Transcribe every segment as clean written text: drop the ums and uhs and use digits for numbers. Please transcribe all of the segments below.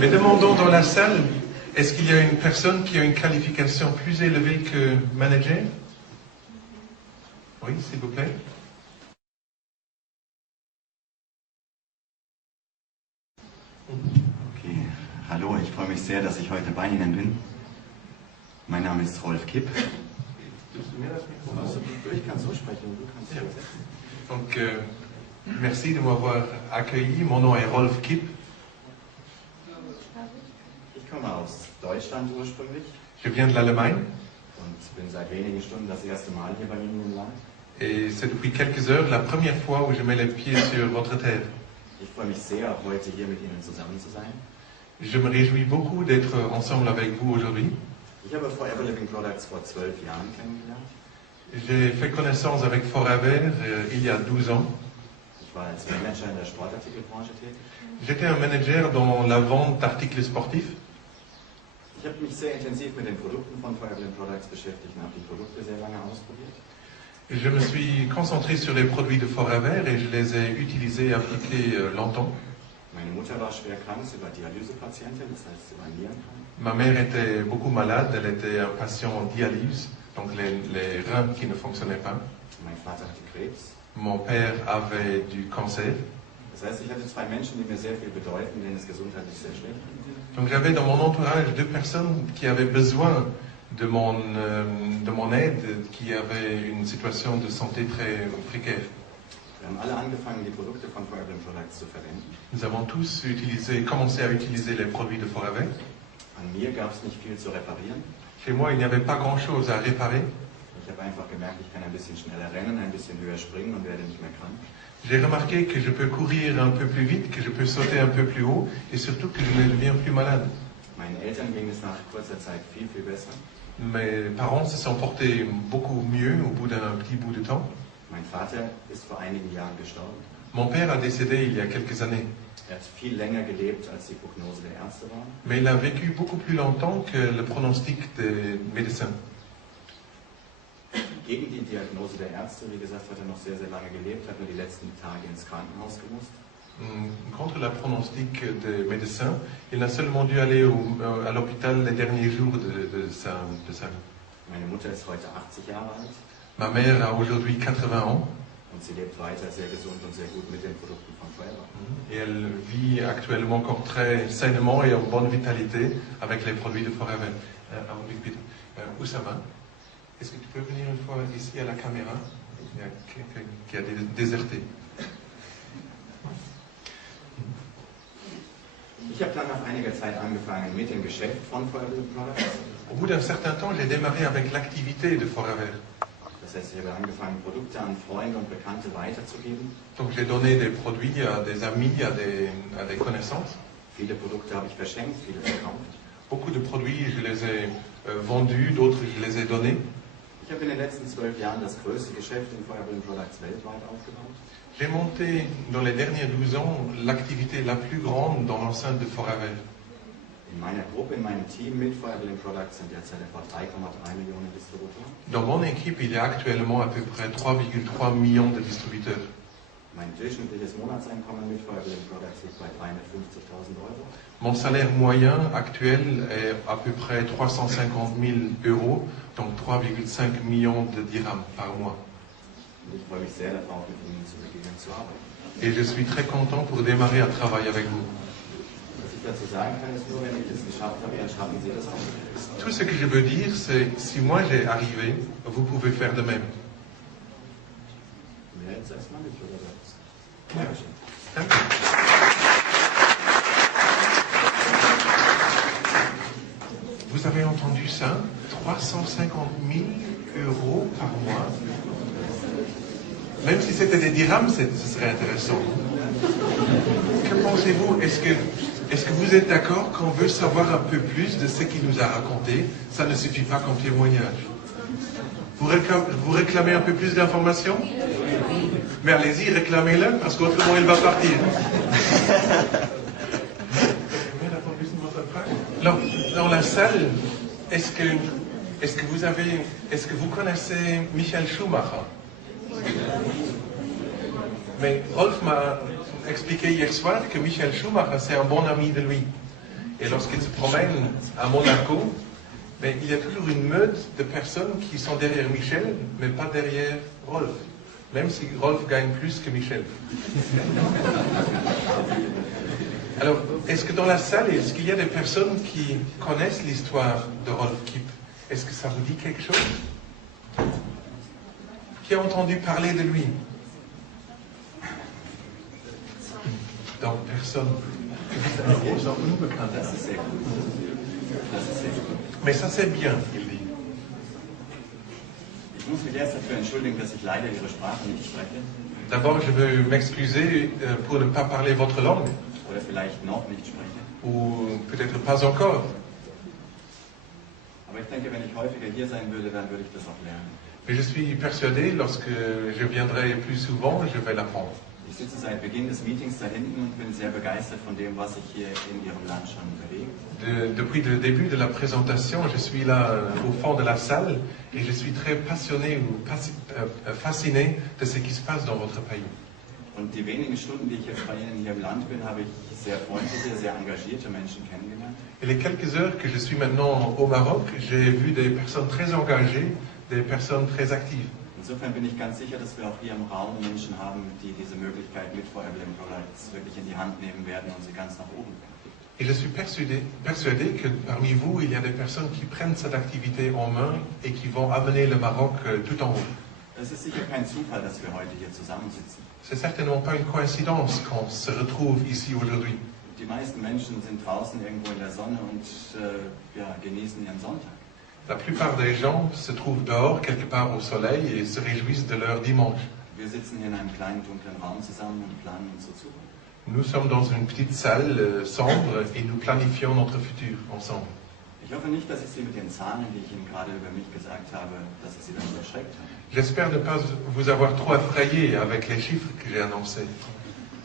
Mais demandons dans la salle, est-ce qu'il y a une personne qui a une qualification plus élevée que manager? Oui, s'il vous plaît. Okay, hallo, ich freue mich sehr, dass ich heute bei Ihnen bin. Mein Name ist Rolf Kipp. Ich kann so sprechen, du kannst ja. Donc, merci de m'avoir accueilli. Mon nom est Rolf Kipp. Ich komme aus Deutschland ursprünglich. Je viens de l'Allemagne. Und bin seit wenigen Stunden das erste Mal hier bei Ihnen im Land. Et c'est depuis quelques heures la première fois où je mets les pieds sur votre terre. Ich freue mich sehr, heute hier mit Ihnen zusammen zu sein. Je me réjouis beaucoup d'être ensemble avec vous aujourd'hui. Ich habe Forever Living Products vor 12 Jahren kennengelernt. J'ai fait connaissance avec Forever il y a 12 ans. Ich war als Manager in der Sportartikelbranche tätig. J'étais un manager dans la vente d'articles sportifs. Ich habe mich sehr intensiv mit den Produkten von Forever Living Products beschäftigt und habe die Produkte sehr lange ausprobiert. Je me suis concentré sur les produits de Forever et je les ai utilisés et appliqués longtemps. Meine Mutter war schwer krank, sie war Dialysepatientin, das heißt, sie war nierenkrank. Ma mère était beaucoup malade, elle était un patient en dialyse, donc les reins qui ne fonctionnaient pas. Mein Vater hatte Krebs. Mon père avait du cancer. Das heißt, ich hatte zwei Menschen, die mir sehr viel bedeuten, denen es gesundheitlich sehr schlecht ging. Donc j'avais dans mon entourage deux personnes qui avaient besoin de mon aide, qui avaient une situation de santé très précaire. Wir haben alle angefangen, die Produkte von Forever Living Products zu verwenden. Nous avons tous commencé à utiliser les produits de Forever. An mir gab es nicht viel zu reparieren. Chez moi, il n'y avait pas grand-chose à réparer. Ich habe einfach gemerkt, ich kann ein bisschen schneller rennen, ein bisschen höher springen und werde nicht mehr krank. J'ai remarqué que je peux courir un peu plus vite, que je peux sauter un peu plus haut et surtout que je ne deviens plus malade. Meinen Eltern ging es nach kurzer Zeit viel, viel besser. Mes parents se sont portés beaucoup mieux au bout d'un petit bout de temps. Mein Vater ist vor einigen Jahren gestorben. Mon père a décédé il y a quelques années. Er hat viel länger gelebt, als die Prognose der Ärzte war. Mais il a vécu beaucoup plus longtemps que le pronostic des médecins. Gegen die Diagnose der Ärzte, wie gesagt, hat er noch sehr, sehr lange gelebt, hat nur die letzten Tage ins Krankenhaus gemusst. Contre la pronostic des médecins, il a seulement dû aller à l'hôpital les derniers jours de sa vie. Meine Mutter ist heute 80 Jahre alt. Ma mère a aujourd'hui 80 ans. Und sie lebt weiter sehr gesund und sehr gut mit den Produkten von Forever. Et elle vit actuellement encore très sainement et en bonne vitalité avec les produits de Forever. Oussama, est-ce que tu peux venir une fois ici à la caméra? Il y a quelqu'un qui a déserté. Ich habe dann nach einiger Zeit angefangen mit dem Geschäft von Forever Living Products. Au bout d'un certain temps, j'ai démarré avec l'activité de Forever. Das heißt, ich habe angefangen, Produkte an Freunde und Bekannte weiterzugeben. Donc j'ai donné des produits à des amis, à des connaissances. Viele Produkte habe ich verschenkt, viele verkauft. Beaucoup de produits, je les ai vendus, d'autres, je les ai donnés. Ich habe in den letzten 12 Jahren das größte Geschäft in Forever Living Products weltweit aufgebaut. J'ai monté dans les derniers 12 ans l'activité la plus grande dans l'enceinte de Forever. In meiner Gruppe, in meinem Team mit Forever Living Products sind derzeit etwa 3,3 Millionen Distributoren. Dans mon équipe, il y a actuellement à peu près 3,3 millions de distributeurs. Mein durchschnittliches Monatseinkommen mit Forever Living Products liegt bei 350.000 Euro. Mon salaire moyen actuel est à peu près 350 000 euros, donc 3,5 millions de dirhams par mois. Und ich freue mich sehr darauf, mit Ihnen zu beginnen zu arbeiten. Et je suis très content pour démarrer à travailler avec vous. Was ich dazu sagen kann, ist nur, wenn ich es geschafft habe, dann schaffen Sie das auch. Tout ce que je veux dire, c'est si moi j'ai arrivé, vous pouvez faire de même. Mehr jetzt erstmal nicht, oder was? Dankeschön. Vous avez entendu ça? 350 000 euros par mois. Même si c'était des dirhams, ce serait intéressant. Que pensez-vous? Est-ce que vous êtes d'accord qu'on veut savoir un peu plus de ce qu'il nous a raconté? Ça ne suffit pas comme témoignage. Vous réclamez un peu plus d'informations? Mais allez-y, réclamez-le, parce qu'autrement il va partir. Dans la salle, est-ce que vous connaissez Michael Schumacher? Mais Rolf m'a expliqué hier soir que Michael Schumacher, c'est un bon ami de lui. Et lorsqu'il se promène à Monaco, mais il y a toujours une meute de personnes qui sont derrière Michel, mais pas derrière Rolf. Même si Rolf gagne plus que Michel. Alors, est-ce que dans la salle, est-ce qu'il y a des personnes qui connaissent l'histoire de Rolf Kipp? Est-ce que ça vous dit quelque chose? Qui a entendu parler de lui? Donc, personne. Mais ça, c'est bien, il dit. Ich muss mich erst dafür entschuldigen, dass ich leider Ihre Sprache nicht spreche. D'abord, je veux m'excuser pour ne pas parler votre langue, Oder vielleicht noch nicht spreche. ou peut-être pas encore. Aber ich denke, wenn ich häufiger hier sein würde, dann würde ich das auch lernen. Mais je suis persuadé, lorsque je viendrai plus souvent, je vais l'apprendre. Ich sitze seit Beginn des Meetings da hinten und bin sehr begeistert von dem, was sich hier in Ihrem Land schon bewegt. Depuis le début de la présentation, je suis là au fond de la salle et je suis très passionné ou fasciné de ce qui se passe dans votre pays. Und die wenigen Stunden, die ich jetzt bei Ihnen hier im Land bin, habe ich sehr freundliche, sehr engagierte Menschen kennengelernt. Et les quelques heures que je suis maintenant au Maroc, j'ai vu des personnes très engagées, des personnes très actives. Insofern bin ich ganz sicher, dass wir auch hier im Raum Menschen haben, die diese Möglichkeit mit Fire Emblem Products wirklich in die Hand nehmen werden und sie ganz nach oben bringen. Et je suis persuadé que parmi vous, il y a des personnes qui prennent cette activité en main et qui vont amener le Maroc tout en haut. Es ist sicher kein Zufall, dass wir heute hier zusammensitzen. C'est certainement pas une coïncidence qu'on se retrouve ici aujourd'hui. Die meisten Menschen sind draußen irgendwo in der Sonne und genießen ihren Sonntag. La plupart des gens se trouvent dehors, quelque part au soleil, et se réjouissent de leur dimanche. Wir sitzen hier in einem kleinen, dunklen Raum zusammen und planen unsere Zukunft. Nous sommes dans une petite salle sombre et nous planifions notre futur ensemble. Ich hoffe nicht, dass ich Sie mit den Zahlen, die ich Ihnen gerade über mich gesagt habe, dass ich Sie dann überschreckt habe. J'espère ne pas vous avoir trop effrayé avec les chiffres que j'ai annoncés.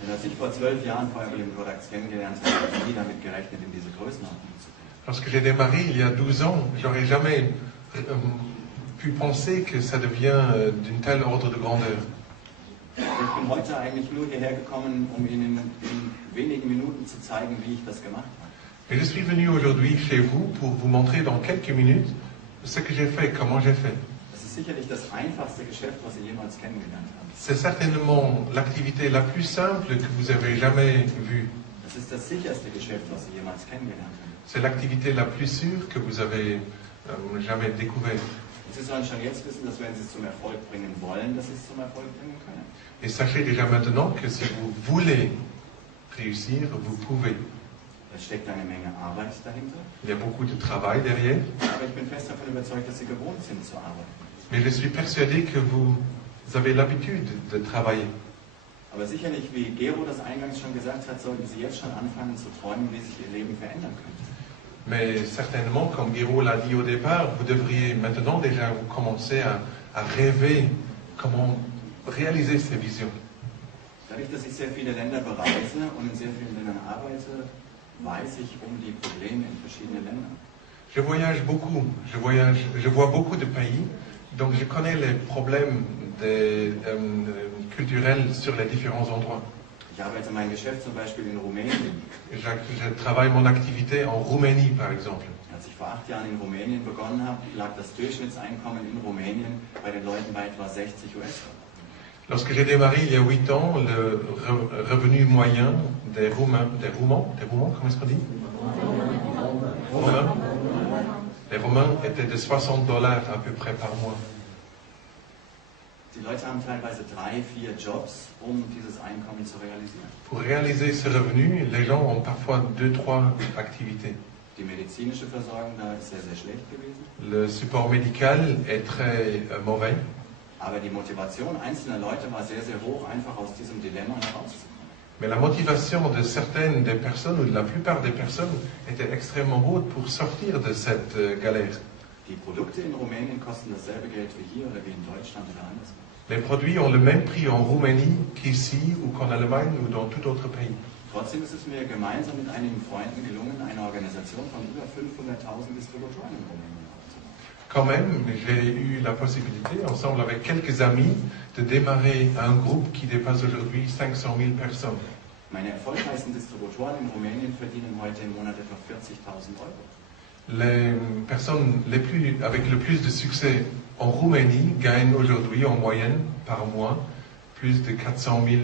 Denn als ich vor 12 Jahren Fire Emblem Products kennengelernt habe, habe ich nie damit gerechnet, in diese Größenordnung zu kommen. Lorsque j'ai démarré il y a 12 ans, j'aurais jamais pu penser que ça devient d'une telle ordre de grandeur. Ich bin heute eigentlich nur hierher gekommen, um Ihnen in wenigen Minuten zu zeigen, wie ich das gemacht habe. Et je suis venu aujourd'hui chez vous pour vous montrer dans quelques minutes ce que j'ai fait, comment j'ai fait. Das ist sicherlich das einfachste Geschäft, was Sie jemals kennengelernt haben. C'est certainement l'activité la plus simple que vous avez jamais vue. Das ist das sicherste Geschäft, was Sie jemals kennengelernt haben. C'est l'activité la plus sûre que vous avez jamais découverte. Und Sie sollen schon jetzt wissen, dass wenn Sie es zum Erfolg bringen wollen, dass Sie es zum Erfolg bringen können. Et sachez déjà maintenant que si vous voulez réussir, vous pouvez. Da steckt eine Menge Arbeit dahinter. Il y a beaucoup de travail derrière, Aber ich bin fest davon überzeugt, dass Sie gewohnt sind zu arbeiten. mais je suis persuadé que vous avez l'habitude de travailler. Aber sicherlich, wie Gero das eingangs schon gesagt hat, sollten Sie jetzt schon anfangen zu träumen, wie sich Ihr Leben verändern könnte. Mais certainement, comme Guiraud l'a dit au départ, vous devriez maintenant déjà commencer à rêver comment réaliser ces visions. Dadurch, dass ich sehr viele Länder bereise und in sehr vielen Ländern arbeite, weiß ich um die Probleme in verschiedenen Ländern. Je voyage beaucoup, je vois beaucoup de pays, donc je connais les problèmes culturels sur les différents endroits. Ich arbeite mein Geschäft zum Beispiel in Rumänien. Je travaille mon activité en Roumanie, par exemple. Als ich vor 8 Jahren in Rumänien begonnen habe, lag das Durchschnittseinkommen in Rumänien bei den Leuten bei etwa 60 US-Dollar. Lorsque j'ai démarré il y a 8 ans, le revenu moyen des Roumains, comment est-ce qu'on dit? Roumains. Les Roumains étaient de $60 à peu près par mois. Die Leute haben teilweise 3, 4 Jobs, um dieses Einkommen zu realisieren. Pour réaliser ce revenu, les gens ont parfois 2-3 activités. Die medizinische Versorgung da ist sehr, sehr schlecht gewesen. Le support médical est très mauvais. Aber die Motivation einzelner Leute war sehr, sehr hoch, einfach aus diesem Dilemma herauszukommen. Mais la motivation de certaines des personnes, ou de la plupart des personnes, était extrêmement haute pour sortir de cette galère. Die Produkte in Rumänien kosten dasselbe Geld wie hier oder wie in Deutschland oder anderswo. Les produits ont le même prix en Roumanie qu'ici, ou qu'en Allemagne, ou dans tout autre pays. Trotzdem ist es mir gemeinsam mit einigen Freunden gelungen, eine Organisation von über 500.000 Distributoren in Rumänien aufzubauen. Quand même, j'ai eu la possibilité, ensemble avec quelques amis, de démarrer un groupe qui dépasse aujourd'hui 500 000 personnes. Meine erfolgreichsten Distributoren in Rumänien verdienen heute im Monat etwa 40.000 Euro. Les personnes avec le plus de succès en Roumanie gagnent aujourd'hui en moyenne par mois plus de 400 000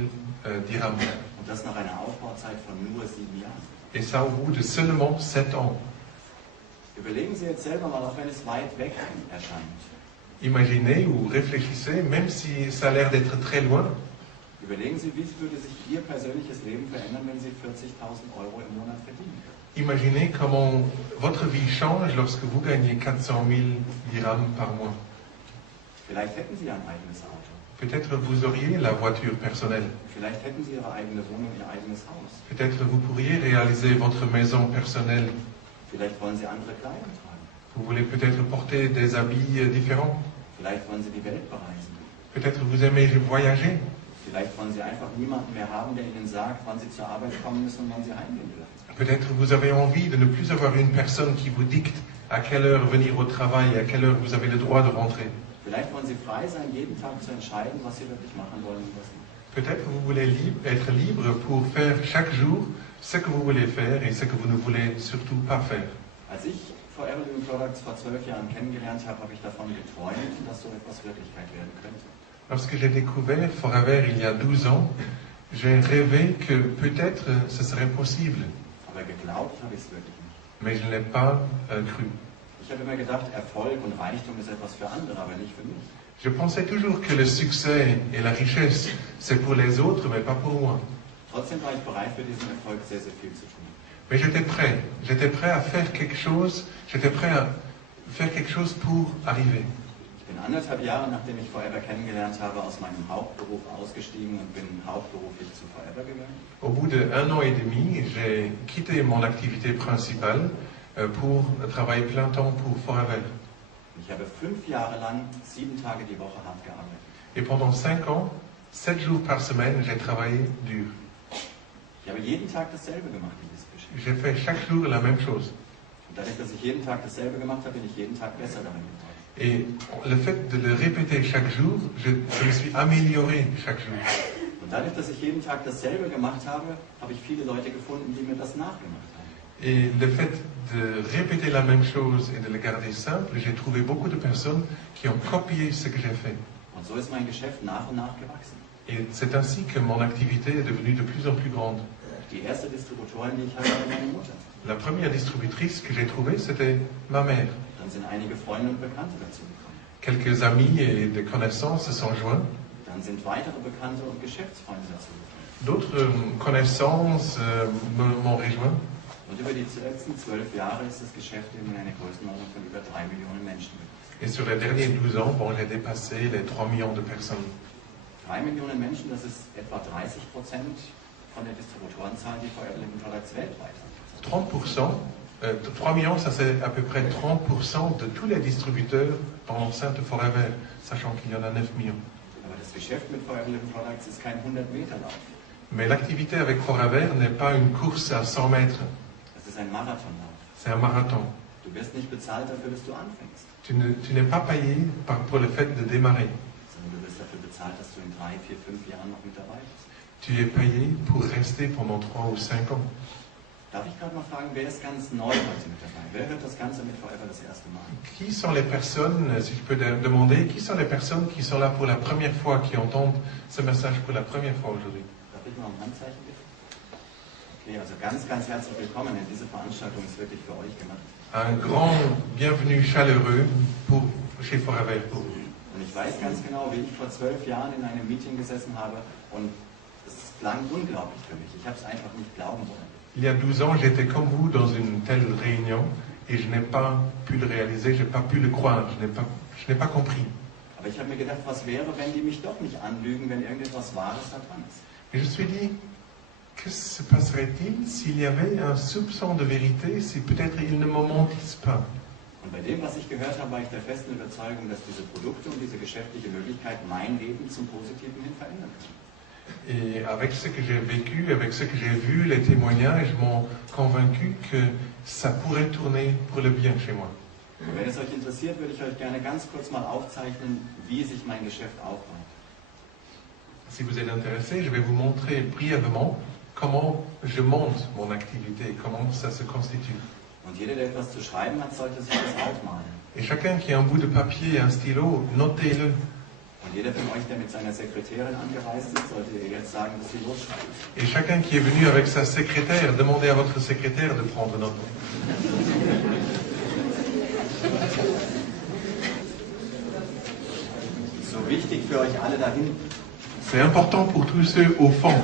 dirhams. Und das nach einer Aufbauzeit von nur 7 Jahren. Et ça au bout de seulement 7 ans. Überlegen Sie jetzt selber mal, auch wenn es weit weg erscheint. Imaginez ou réfléchissez, même si ça a l'air d'être très loin, Überlegen Sie, wie würde sich Ihr persönliches Leben verändern, wenn Sie 40.000 Euro im Monat verdienen würden. imaginez comment votre vie change lorsque vous gagnez 400 000 dirhams par mois. Vielleicht hätten Sie ein eigenes Auto. Peut-être vous auriez la voiture personnelle. Vielleicht hätten Sie Ihre eigene Wohnung, Ihr eigenes Haus. Peut-être vous pourriez réaliser votre maison personnelle. Vielleicht wollen Sie andere Kleidung tragen. Vous voulez peut-être porter des habits différents. Vielleicht wollen Sie die Welt bereisen. Peut-être vous aimez voyager. Vielleicht wollen Sie einfach niemanden mehr haben, der Ihnen sagt, wann Sie zur Arbeit kommen müssen und wann Sie heimgehen dürfen. Peut-être vous avez envie de ne plus avoir une personne qui vous dicte à quelle heure venir au travail et à quelle heure vous avez le droit de rentrer. Vielleicht wollen Sie frei sein, jeden Tag zu entscheiden, was Sie wirklich machen wollen und was nicht. Peut-être vous voulez être libre pour faire chaque jour ce que vous voulez faire et ce que vous ne voulez surtout pas faire. Als ich Forever Living Products vor 12 Jahren kennengelernt habe, habe ich davon geträumt, dass so etwas Wirklichkeit werden könnte. Lorsque j'ai découvert Forever il y a 12 ans, j'ai rêvé que peut-être ce serait possible, Aber geglaubt habe ich es wirklich nicht. mais je ne l'ai pas cru. Ich habe immer gedacht, Erfolg und Reichtum ist etwas für andere, aber nicht für mich. Je pensais toujours que le succès et la richesse, c'est pour les autres, mais pas pour moi. Trotzdem war ich bereit, für diesen Erfolg sehr, sehr viel zu tun. Mais j'étais prêt à faire quelque chose, j'étais prêt à faire quelque chose pour arriver. Ich bin 1,5 Jahre, nachdem ich Forever kennengelernt habe, aus meinem Hauptberuf ausgestiegen und bin hauptberuflich zu Forever gegangen. Au bout d'1 an et demi, j'ai quitté mon activité principale pour travailler plein temps pour Forever. Ich habe 5 Jahre lang 7 Tage die Woche hart gearbeitet. Et pendant 5 ans, 7 jours par semaine, j'ai travaillé dur. Ich habe jeden Tag dasselbe gemacht, dieses Geschäft. J'ai fait chaque jour la même chose. Und dadurch, dass ich jeden Tag dasselbe gemacht habe, bin ich jeden Tag besser darin geworden. Et le fait de le répéter chaque jour, je me suis amélioré chaque jour. Und dadurch, dass ich jeden Tag dasselbe gemacht habe, habe ich viele Leute gefunden, die mir das nachgemacht haben. Et le fait de répéter la même chose et de le garder simple, j'ai trouvé beaucoup de personnes qui ont copié ce que j'ai fait. Und so ist mein Geschäft nach und nach gewachsen. Et c'est ainsi que mon activité est devenue de plus en plus grande. Die erste Distributorin, die ich hatte, war meine Mutter. La première distributrice que j'ai trouvée, c'était ma mère. Dann sind einige Freunde und Bekannte dazu gekommen. Quelques amis et des connaissances se sont joints. Dann sind weitere Bekannte und Geschäftsfreunde dazu gekommen. D'autres connaissances m'ont rejoint. Und über die letzten 12 Jahre ist das Geschäft in eine Größenordnung von über 3 Millionen Menschen gewachsen. Et sur les derniers 12 ans, bon, j'ai dépassé les 3 millions de personnes. 3 Millionen Menschen, das ist etwa 30% von der Distributorenzahl, die Forever Living Products weltweit hat. 30%, 3 millions, ça c'est à peu près 30% de tous les distributeurs dans l'enceinte Forever, sachant qu'il y en a 9 millions. Aber das Geschäft mit Forever Living Products ist kein 100-Meter-Lauf. Mais l'activité avec Forever n'est pas une course à 100 mètres, Das ist ein Marathonlauf. c'est un marathon. Du wirst nicht bezahlt dafür, dass du anfängst, Tu n'es pas payé pour le fait de démarrer. sondern du wirst dafür bezahlt, dass du in 3, 4, 5 Jahren noch mit dabei bist. Tu es payé pour rester pendant 3 ou 5 ans. Darf ich gerade mal fragen, wer ist ganz neu heute mit dabei? Wer hört das Ganze mit Forever das erste Mal? Qui sont les personnes, si je peux demander, qui sont les personnes qui sont là pour la première fois, qui entendent ce message pour la première fois aujourd'hui? Darf ich mal um Handzeichen bitten? Okay, also ganz, ganz herzlich willkommen. Diese Veranstaltung ist wirklich für euch gemacht. Un grand bienvenue chaleureux chez Forever pour vous. Und ich weiß ganz genau, wie ich vor 12 Jahren in einem Meeting gesessen habe und es klang unglaublich für mich. Ich habe es einfach nicht glauben wollen. Il y a 12 ans, j'étais comme vous dans une telle réunion et je n'ai pas pu le réaliser, je n'ai pas pu le croire, je n'ai pas compris. Aber ich habe mir gedacht, was wäre, wenn die mich doch nicht anlügen, wenn irgendetwas Wahres da dran ist. Et je me suis dit, que se passerait-il s'il y avait un soupçon de vérité, si peut-être ils ne me mentissent pas? Und bei dem, was ich gehört habe, war ich der festen Überzeugung, dass diese Produkte und diese geschäftliche Möglichkeit mein Leben zum Positiven hin verändern können. Et avec ce que j'ai vécu, avec ce que j'ai vu, les témoignages m'ont convaincu que ça pourrait tourner pour le bien chez moi. Und wenn es euch interessiert, würde ich euch gerne ganz kurz mal aufzeichnen, wie sich mein Geschäft aufbaut. Si vous êtes intéressé, je vais vous montrer brièvement comment je monte mon activité, comment ça se constitue. Und jeder, der etwas zu schreiben hat, sollte sich das aufmalen. Et chacun qui a un bout de papier et un stylo, notez-le. Und jeder von euch, der mit seiner Sekretärin angereist ist, sollte ihr jetzt sagen, dass sie losschreibt. Et chacun qui est venu avec sa secrétaire, demandez à votre secrétaire de prendre note. So wichtig für euch alle da hinten. C'est important pour tous ceux au fond.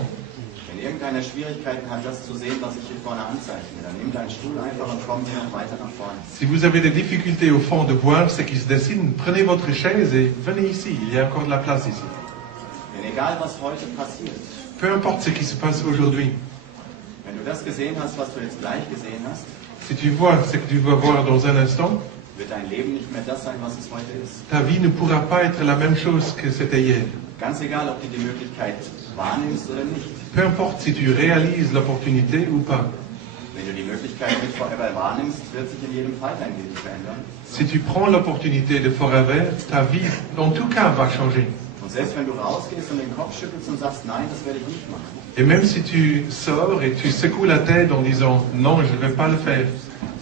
Wenn irgendeiner Schwierigkeiten hat, das zu sehen, was ich hier vorne anzeichne, dann nimm deinen Stuhl einfach und komm hier noch weiter nach vorne. Si vous avez des difficultés au fond de voir ce qui se dessine, prenez votre chaise et venez ici. Il y a encore de la place ici. Denn egal, was heute passiert, Peu importe ce qui se passe aujourd'hui. wenn du das gesehen hast, was du jetzt gleich gesehen hast, Si tu vois ce que tu vas voir dans un instant, wird dein Leben nicht mehr das sein, was es heute ist. ta vie ne pourra pas être la même chose que c'était hier. Ganz egal, ob du die Möglichkeit wahrnimmst oder nicht. Peu importe si tu réalises l'opportunité ou pas. Wenn du die Möglichkeit mit Forever wahrnimmst, wird sich in jedem Fall dein Leben verändern. Si tu prends l'opportunité de Forever, ta vie, en tout cas, va changer. Und selbst wenn du rausgehst und den Kopf schüttelst und sagst, nein, das werde ich nicht machen, Et même si tu sors et tu secoues la tête en disant « Non, je ne vais pas le faire »,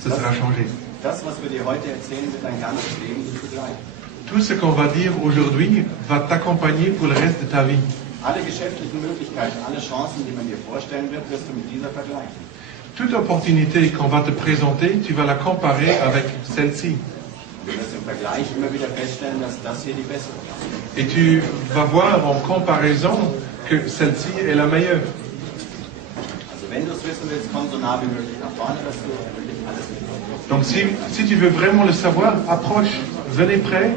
ce sera changé. das, was wir dir heute erzählen, wird dein ganzes Leben dich begleiten. Tout ce qu'on va dire aujourd'hui va t'accompagner pour le reste de ta vie. Alle geschäftlichen Möglichkeiten, alle Chancen, die man dir vorstellen wird, wirst du mit dieser vergleichen. Toute opportunité qu'on va te présenter, tu vas la comparer avec celle-ci. Du wirst im Vergleich immer wieder feststellen, dass das hier die bessere ist. Et tu vas voir en comparaison que celle-ci est la meilleure. Also wenn du es wissen willst, komm so nah wie möglich nach vorne, dass du wirklich alles mitbekommst. Donc si tu veux vraiment le savoir, approche, venez près,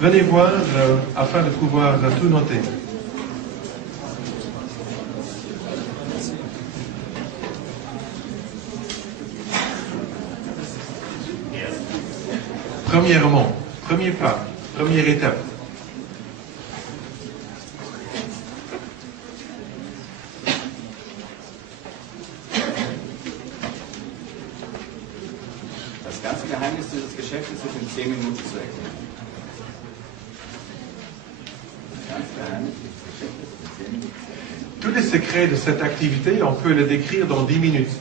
venez voir afin de pouvoir tout noter. Premièrement, premier pas, première étape. Das ganze Geheimnis dieses Geschäftes ist in 10 Minuten zu erklären. Das ganze Geheimnis dieses Geschäftes ist in 10 Minuten zu erklären. Tous les secrets de cette activité, on peut le décrire dans 10 minutes.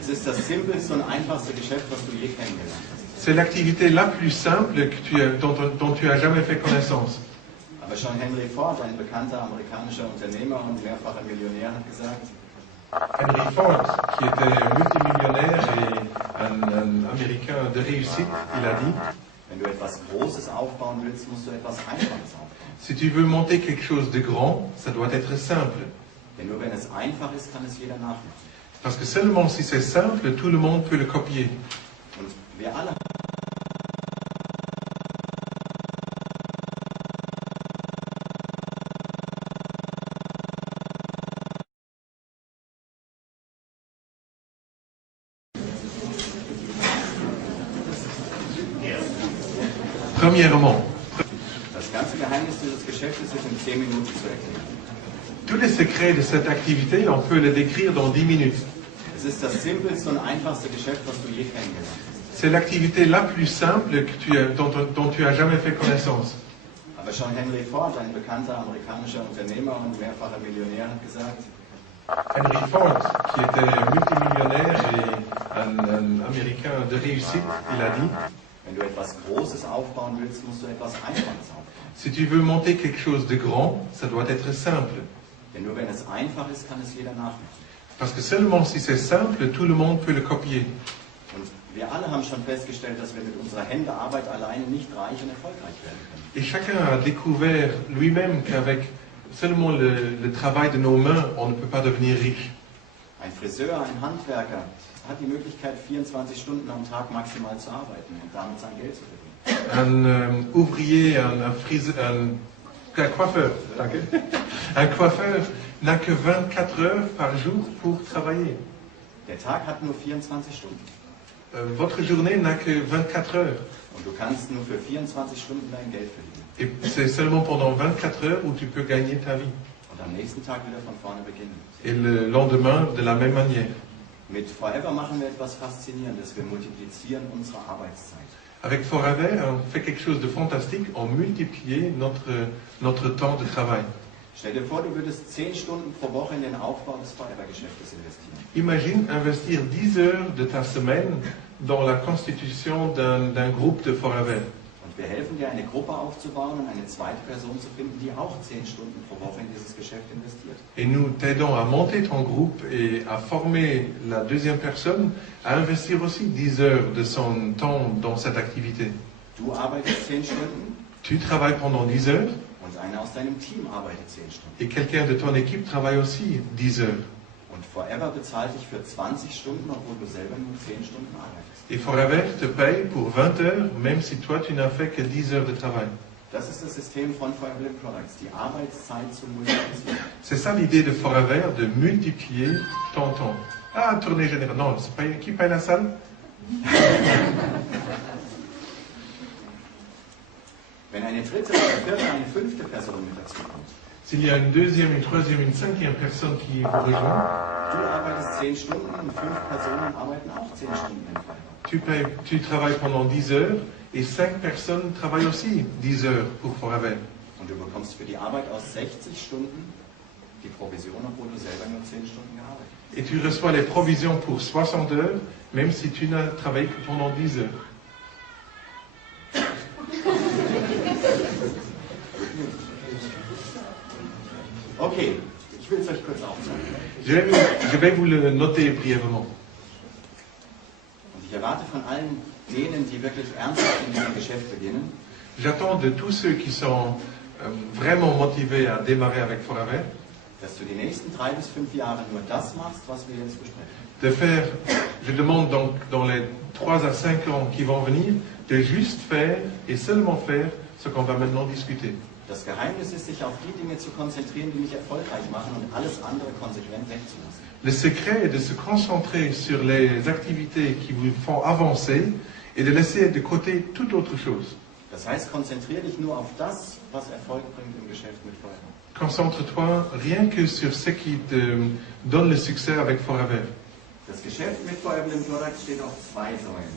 Es ist das simpelste und einfachste Geschäft, was du je kennengelernt hast. C'est l'activité la plus simple dont tu as jamais fait connaissance. Aber schon Henry Ford, ein bekannter amerikanischer Unternehmer und mehrfacher Millionär, hat gesagt, Henry Ford, qui était multimillionnaire et un Américain de réussite, il a dit, wenn du etwas Großes aufbauen willst, musst du etwas Einfaches aufbauen. si tu veux monter quelque chose de grand, ça doit être simple. Denn nur wenn es einfach ist, kann es jeder nachmachen. Parce que seulement si c'est simple, tout le monde peut le copier. Und wir alle Premièrement, das ganze Geheimnis dieses Geschäftes ist in 10 Minuten zu erklären. tous les secrets de cette activité, on peut le décrire dans 10 minutes. Es ist das simpelste und einfachste Geschäft, was du je kennengelernt hast. C'est l'activité la plus simple dont tu as jamais fait connaissance. Aber schon Henry Ford, ein bekannter amerikanischer Unternehmer und mehrfacher Millionär, hat gesagt, Henry Ford, qui était multimillionnaire et un Américain de réussite, il a dit, wenn du etwas Großes aufbauen willst, musst du etwas Einfaches aufbauen. si tu veux monter quelque chose de grand, ça doit être simple. Denn nur wenn es einfach ist, kann es jeder nachmachen. Parce que seulement si c'est simple, tout le monde peut le copier. Und wir alle haben schon festgestellt, dass wir mit unserer Händearbeit alleine nicht reich und erfolgreich werden können. Et chacun a découvert lui-même qu'avec seulement le travail de nos mains, on ne peut pas devenir riche. Ein Friseur, ein Handwerker hat die Möglichkeit, 24 Stunden am Tag maximal zu arbeiten und damit sein Geld zu verdienen. Un ouvrier, un coiffeur, danke. Un coiffeur n'a que 24 heures par jour pour travailler. Der Tag hat nur 24 Stunden. Votre journée n'a que 24 heures. Und du kannst nur für 24 Stunden dein Geld verdienen. Et c'est seulement pendant 24 heures où tu peux gagner ta vie. Und am nächsten Tag wieder von vorne beginnen. Et le lendemain, de la même manière. Mit Forever machen wir etwas Faszinierendes. Wir multiplizieren unsere Arbeitszeit. Avec Forever, on fait quelque chose de fantastique, on multiplie notre temps de travail. Stell dir vor, du würdest 10 Stunden pro Woche in den Aufbau des Forever-Geschäftes investieren. Imagine investir 10 heures de ta semaine dans la constitution d'un groupe de Forever. Und wir helfen dir, eine Gruppe aufzubauen und eine zweite Person zu finden, die auch 10 Stunden pro Woche in dieses Geschäft investiert. Et nous t'aidons à monter ton groupe et à former la deuxième personne à investir aussi 10 heures de son temps dans cette activité. Du arbeitest 10 Stunden Tu travailles pendant 10 heures und einer aus deinem Team arbeitet 10 Stunden. et quelqu'un de ton équipe travaille aussi 10 heures. Und Forever bezahlt dich für 20 Stunden, obwohl du selber nur 10 Stunden arbeitest. Et Forever te paye pour 20 heures, même si toi tu n'as fait que 10 heures de travail. Das ist das System von Forever Living Products, die Arbeitszeit zu multiplizieren. C'est ça l'idée de Forever, de multiplier ton temps. Ah, tournée générale. Non, c'est pas, qui paye la salle? Wenn eine dritte, eine vierte, eine fünfte Person mit dazu kommt, S'il y a une deuxième, une troisième, une cinquième personne qui vous rejoint, du arbeitest 10 Stunden und 5 Personen arbeiten auch 10 Stunden im Forever. tu travailles pendant 10 heures et 5 personnes travaillent aussi 10 heures pour Forever. Und du bekommst für die Arbeit aus 60 Stunden die Provision, obwohl du selber nur 10 Stunden gearbeitet hast. Et tu reçois les provisions pour 60 heures, même si tu n'as travaillé que pendant 10 heures. Okay, ich will es euch kurz aufzeigen. Je vais vous le noter brièvement. Und ich erwarte von allen denen, die wirklich ernsthaft in diesem Geschäft beginnen, J'attends de tous ceux qui sont vraiment motivés à démarrer avec Forever, dass du die nächsten 3 bis 5 Jahre nur das machst, was wir jetzt besprechen. de faire, je demande donc dans les 3 à 5 ans qui vont venir, de juste faire et seulement faire ce qu'on va maintenant discuter. Das Geheimnis ist, sich auf die Dinge zu konzentrieren, die mich erfolgreich machen und alles andere konsequent wegzulassen. Le secret est de se concentrer sur les activités qui vous font avancer et de laisser de côté toute autre chose. Das heißt, konzentriere dich nur auf das, was Erfolg bringt im Geschäft mit Forever. Concentre-toi rien que sur ce qui te donne le succès avec Forever. Das Geschäft mit Forever Living Products steht auf 2 Säulen.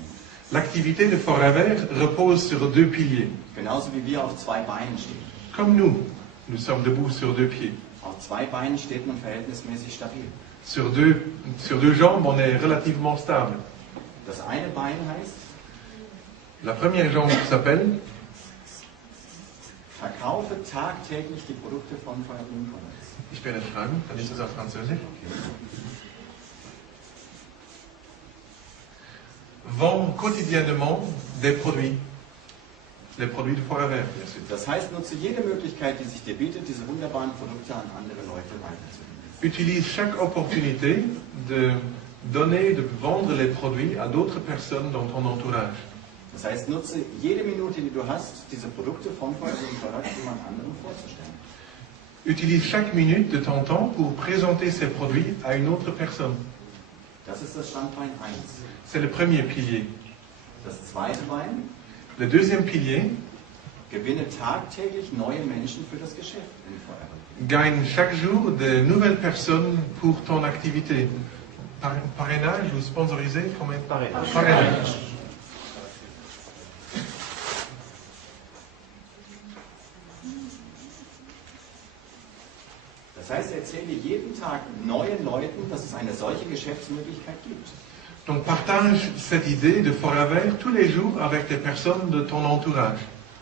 L'activité de Forever repose sur 2 piliers. Genauso wie wir auf 2 Beinen stehen. Comme nous sommes debout sur 2 pieds. Auf 2 Beinen steht man verhältnismäßig stabil. Sur deux jambes, on est relativement stable. Das eine Bein heißt, La première jambe s'appelle verkaufe tagtäglich die Produkte von Forever Living Products. Ich werde fragen, dann ist es auf Französisch. Vends quotidiennement des produits. Les produits de Forever, bien sûr. Das heißt, nutze jede Möglichkeit, die sich dir bietet, diese wunderbaren Produkte an andere Leute weiterzugeben. Utilise chaque opportunité de donner, de vendre les produits à d'autres personnes dans ton entourage. Das heißt, nutze jede Minute, die du hast, diese Produkte von Forever Living Products jemand anderem vorzustellen. Utilise chaque minute de ton temps pour présenter ces produits à une autre personne. Das ist das Standbein 1. C'est le premier pilier. Das zweite Bein, Le deuxième pilier, gewinne tagtäglich neue Menschen für das Geschäft in Forever. gagne chaque jour de nouvelles personnes pour ton activité. Parrainage ou sponsorisé, comment parrainage. Das heißt, erzähle jeden Tag neuen Leuten, dass es eine solche Geschäftsmöglichkeit gibt. Donc partage cette idée de Forever tous les jours avec des personnes de ton entourage.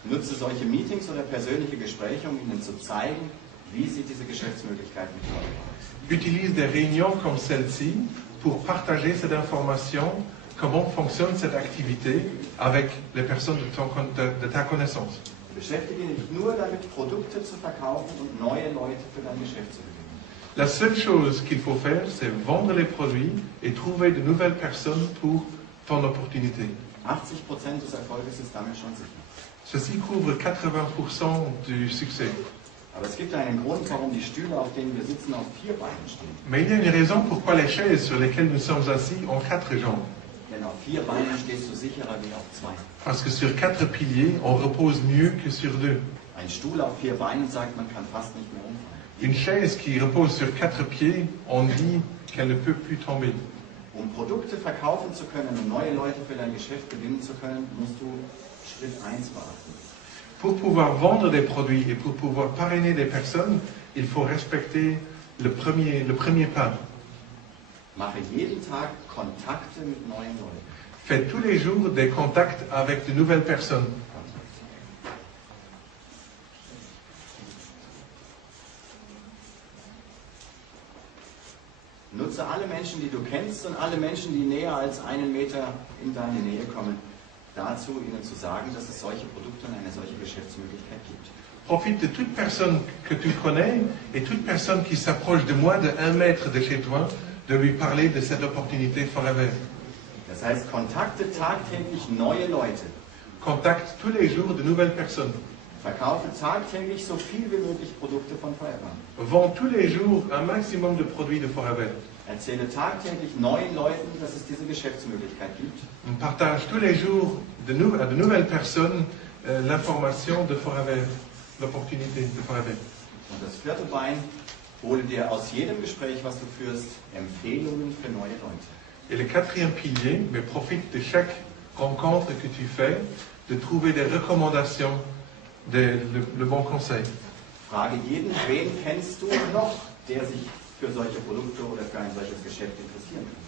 Nutze solche Meetings oder persönliche Gespräche, um ihnen zu zeigen, wie sie diese Geschäftsmöglichkeit mit Forever haben. Utilise des réunions comme celle-ci pour partager cette information, comment fonctionne cette activité avec les personnes de ta connaissance. Beschäftige dich nur damit, Produkte zu verkaufen und neue Leute für dein Geschäft zu gewinnen. La seule chose qu'il faut faire, c'est vendre les produits et trouver de nouvelles personnes pour ton opportunité. 80% des Erfolges ist damit schon sicher. Ceci couvre 80% du succès. Aber es gibt einen Grund, warum die Stühle, auf denen wir sitzen, auf 4 Beinen stehen. Mais il y a une raison pourquoi les chaises sur lesquelles nous sommes assis ont 4 jambes. Denn auf 4 Beinen stehst du sicherer wie auf 2. Parce que sur 4 piliers, on repose mieux que sur 2. Ein Stuhl auf 4 Beinen sagt, man kann fast nicht mehr umfallen. Une chaise qui repose sur 4 pieds, on dit qu'elle ne peut plus tomber. Um Produkte verkaufen zu können und neue Leute für dein Geschäft gewinnen zu können, musst du Schritt 1 beachten. Pour pouvoir vendre des produits et pour pouvoir parrainer des personnes, il faut respecter le premier pas. Mache jeden Tag Kontakte mit neuen Leuten. Faites tous les jours des contacts avec de nouvelles personnes. Nutze alle Menschen, die du kennst und alle Menschen, die näher als 1 Meter in deine Nähe kommen, dazu, ihnen zu sagen, dass es solche Produkte und eine solche Geschäftsmöglichkeit gibt. Profite de toute personne que tu connais et toute personne qui s'approche de moi de 1 mètre de chez toi, de lui parler de cette opportunité Forever. Das heißt, kontakte tagtäglich neue Leute. Contacte tous les jours de nouvelles personnes. Verkaufe tagtäglich so viel wie möglich Produkte von Forever. Vends tous les jours un maximum de produits de Forever. Erzähle tagtäglich neuen Leuten, dass es diese Geschäftsmöglichkeit gibt. Partage tous les jours à de nouvelles personnes l'information de Forever, l'opportunité de Forever. Und das 4. Bein, hole dir aus jedem Gespräch, was du führst, Empfehlungen für neue Leute. Et le 4e pilier, mais profite de chaque rencontre que tu fais, de trouver des recommandations, le bon conseil. Frage jeden, wen kennst du noch, der sich für solche Produkte oder für ein solches Geschäft interessieren kann.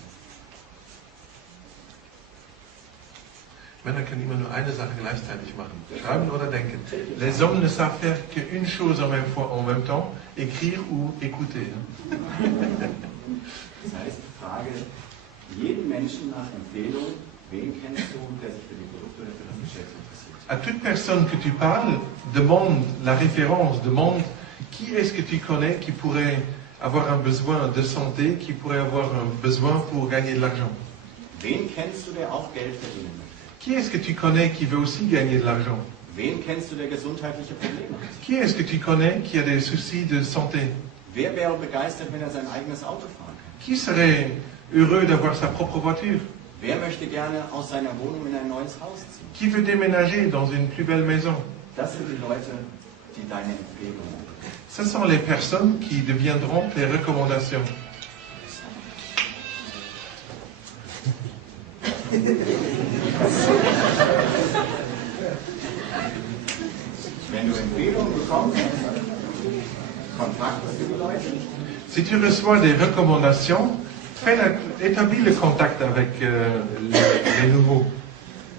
Männer können immer nur eine Sache gleichzeitig machen. Schreiben oder denken. Les hommes ne savent faire qu'une chose en même temps, écrire ou écouter. Das heißt, frage jeden Menschen nach Empfehlung, wen kennst du, der sich für die Produkte oder für das Geschäft interessiert. À toute personne que tu parles, demande la référence, demande qui est-ce que tu connais qui pourrait avoir un besoin de santé, qui pourrait avoir un besoin pour gagner de l'argent. Wen kennst du, der auch Geld verdienen möchte? Qui est-ce que tu connais qui veut aussi gagner de l'argent? Wen kennst du, der gesundheitliche Probleme hat? Qui est-ce que tu connais qui a des soucis de santé? Wer wäre begeistert, wenn er sein eigenes Auto fahren kann? Qui serait heureux d'avoir sa propre voiture? Wer möchte gerne aus seiner Wohnung in ein neues Haus ziehen? Qui veut déménager dans une plus belle maison? Das sind die Leute, die deine Empfehlungen. Ce sont les personnes qui deviendront tes recommandations. Wenn du Empfehlungen bekommst, Kontakte für die Leute. Si tu reçois des recommandations, établis le contact avec les nouveaux.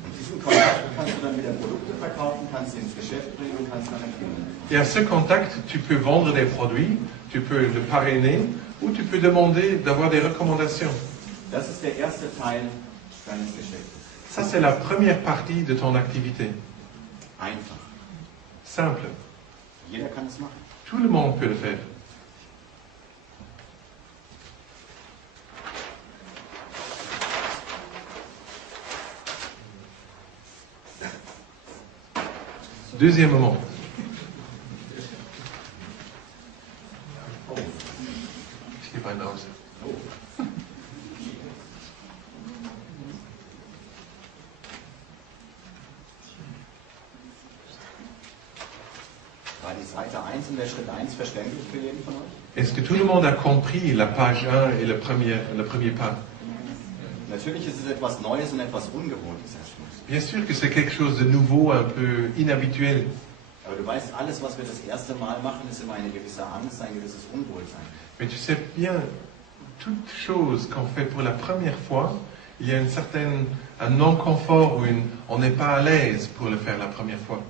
Und diesen Kontakt kannst du dann wieder Produkte verkaufen, kannst sie ins Geschäft bringen und kannst nach Empfehlungen. Et à ce contact, tu peux vendre des produits, tu peux le parrainer ou tu peux demander d'avoir des recommandations. Das ist der erste Teil deines Geschäftes. Ça, c'est la première partie de ton activité. Einfach. Simple. Jeder kann es machen. Tout le monde peut le faire. Deuxièmement, ich gebe einen aus. War die Seite 1 und der Schritt 1 verständlich für jeden von euch? Est-ce que tout le monde a compris la page 1 et le premier pas? Natürlich ist es etwas Neues und etwas Ungewohntes erstmal. Bien sûr que c'est quelque chose de nouveau, un peu inhabituel. Aber du weißt, alles, was wir das erste Mal machen, ist immer eine gewisse Angst, ein gewisses Unwohlsein. Mais tu sais bien, toute chose qu'on fait pour la première fois, il y a un non-confort ou on n'est pas à l'aise pour le faire la première fois.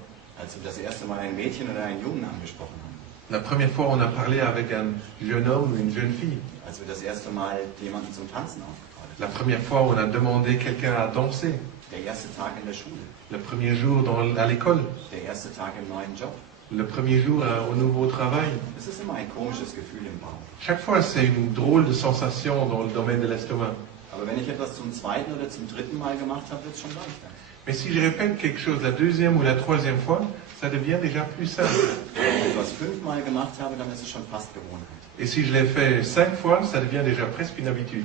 Als wir das erste Mal ein Mädchen oder einen Jungen angesprochen haben. La première fois, on a parlé avec un jeune homme ou une jeune fille. Als wir das erste Mal jemanden zum Tanzen aufgefordert haben. La première fois, on a demandé quelqu'un à danser. Der erste Tag in der Schule. Le premier jour à l'école. Der erste Tag im neuen Job. Le premier jour au nouveau travail. Es ist immer ein komisches Gefühl im Bauch. Chaque fois, c'est une drôle de sensation dans le domaine de l'estomac. Aber wenn ich etwas zum zweiten oder zum dritten Mal gemacht habe, wird es schon leichter. Mais si je répète quelque chose la deuxième ou la troisième fois, ça devient déjà plus simple. Wenn ich etwas 5-mal gemacht habe, dann ist es schon fast Gewohnheit. Et si je l'ai fait 5 fois, ça devient déjà presque une habitude.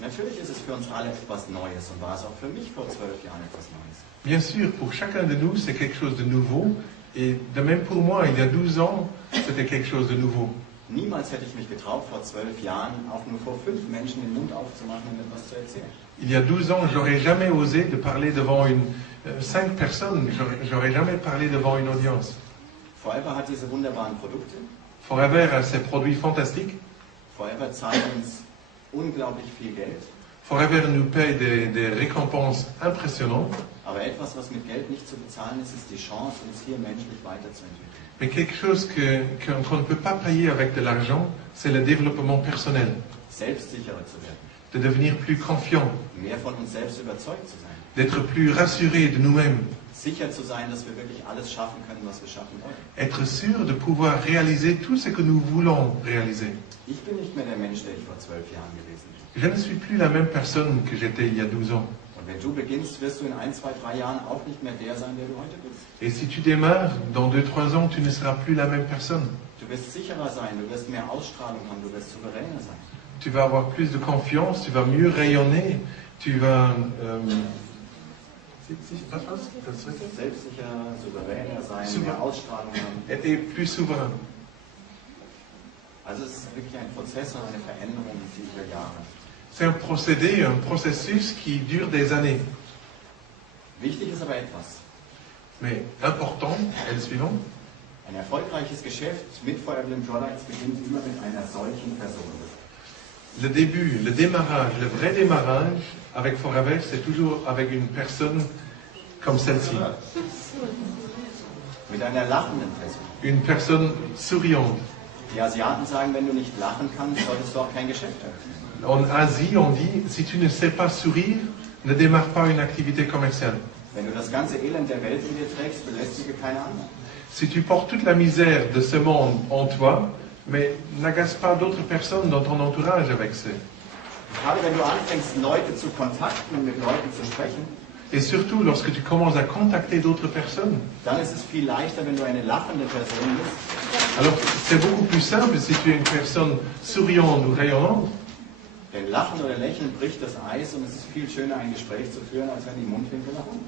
Natürlich ist es für uns alle etwas Neues und war es auch für mich vor 12 Jahren etwas Neues. Bien sûr, pour chacun de nous, c'est quelque chose de nouveau. Et de même pour moi, il y a 12 ans, c'était quelque chose de nouveau. Niemals hätte ich mich getraut, vor 12 Jahren auch nur vor 5 Menschen den Mund aufzumachen und etwas zu erzählen. Il y a 12 ans, j'aurais jamais osé de parler devant 5 personnes. J'aurais jamais parlé devant une audience. Forever hat diese wunderbaren Produkte. Forever a ses produits fantastiques. Forever zahlt uns unglaublich viel Geld. Forever nous paye des récompenses impressionnantes. Aber etwas, was mit Geld nicht zu bezahlen ist, ist die Chance, uns hier menschlich weiterzuentwickeln. Mais quelque chose qu'on ne peut pas payer avec de l'argent, c'est le développement personnel. Selbstsicherer zu werden. De devenir plus confiant, Mehr von uns selbst überzeugt zu sein. d'être plus rassuré de nous-mêmes, Sicher zu sein, dass wir wirklich alles schaffen können, was wir schaffen wollen. être sûr de pouvoir réaliser tout ce que nous voulons réaliser. Ich bin nicht mehr der Mensch, der ich vor 12 Jahren gewesen bin. Je ne suis plus la même personne que j'étais il y a 12 ans. Und wenn du beginnst, wirst du in 1, 2, 3 Jahren auch nicht mehr der sein, der du heute bist. Et si tu démarres, dans 2-3 ans, tu ne seras plus la même personne. Du wirst sicherer sein, du wirst mehr Ausstrahlung haben, du wirst souveräner sein. Tu vas avoir plus de confiance, tu vas mieux rayonner, tu vas... Selbstsicher, souveräner sein, mehr Ausstrahlung haben. être plus souverain. Also es ist wirklich ein Prozess und eine Veränderung, die über Jahre. C'est un procédé, un processus qui dure des années. Wichtig ist aber etwas. Mais important est le suivant. Ein erfolgreiches Geschäft mit Fire Emblem Products beginnt immer mit einer solchen Person. Le début, le démarrage, le vrai démarrage avec Forever, c'est toujours avec une personne comme celle-ci. Mit einer lachenden Person. Une personne souriante. Die Asiaten sagen, wenn du nicht lachen kannst, solltest du auch kein Geschäft eröffnen. En Asie, on dit, si tu ne sais pas sourire, ne démarre pas une activité commerciale. Wenn du das ganze Elend der Welt in dir trägst, belästige keine anderen. Si tu portes toute la misère de ce monde en toi, mais n'agace pas d'autres personnes dans ton entourage avec ça. Gerade wenn du anfängst, Leute zu kontakten und mit Leuten zu sprechen, Et surtout, lorsque tu commences à contacter d'autres personnes, dann ist es viel leichter, wenn du eine lachende Person bist. alors c'est beaucoup plus simple si tu es une personne souriante ou rayonnante. Denn Lachen oder Lächeln bricht das Eis und es ist viel schöner, ein Gespräch zu führen, als wenn die Mundwinkel nach unten.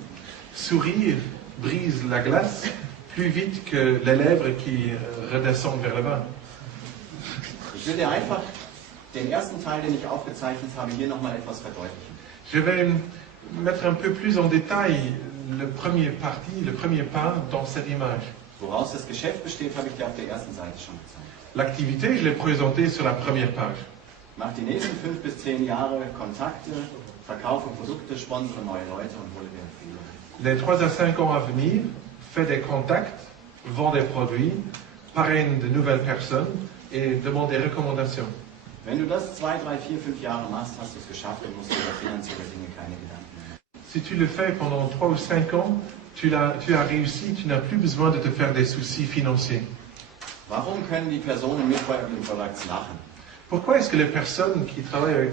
Sourire brise la glace plus vite que les lèvres qui redescendent vers le bas. Ich will dir einfach den ersten Teil, den ich aufgezeichnet habe, hier nochmal etwas verdeutlichen. Je vais mettre un peu plus en détail le premier parti, le premier pas dans cette image. Woraus das Geschäft besteht, habe ich dir auf der ersten Seite schon gezeigt. L'activité, je l'ai présentée sur la première page. Mach die nächsten 5 bis 10 Jahre Kontakte, verkaufe Produkte, sponsere neue Leute und hole dir Empfehlungen. Les 3 à 5 ans à venir, fais des contacts, vends des produits, parraine de nouvelles personnes et demande des recommandations. Wenn du das 2, 3, 4, 5 Jahre machst, hast du es geschafft und musst dir über finanzielle Dinge keine Gedanken mehr machen. Si tu le fais pendant 3 ou 5 ans, tu as réussi, tu n'as plus besoin de te faire des soucis financiers. Warum können die Personen mit Fire Emblem Products lachen? Pourquoi est-ce que les personnes qui travaillent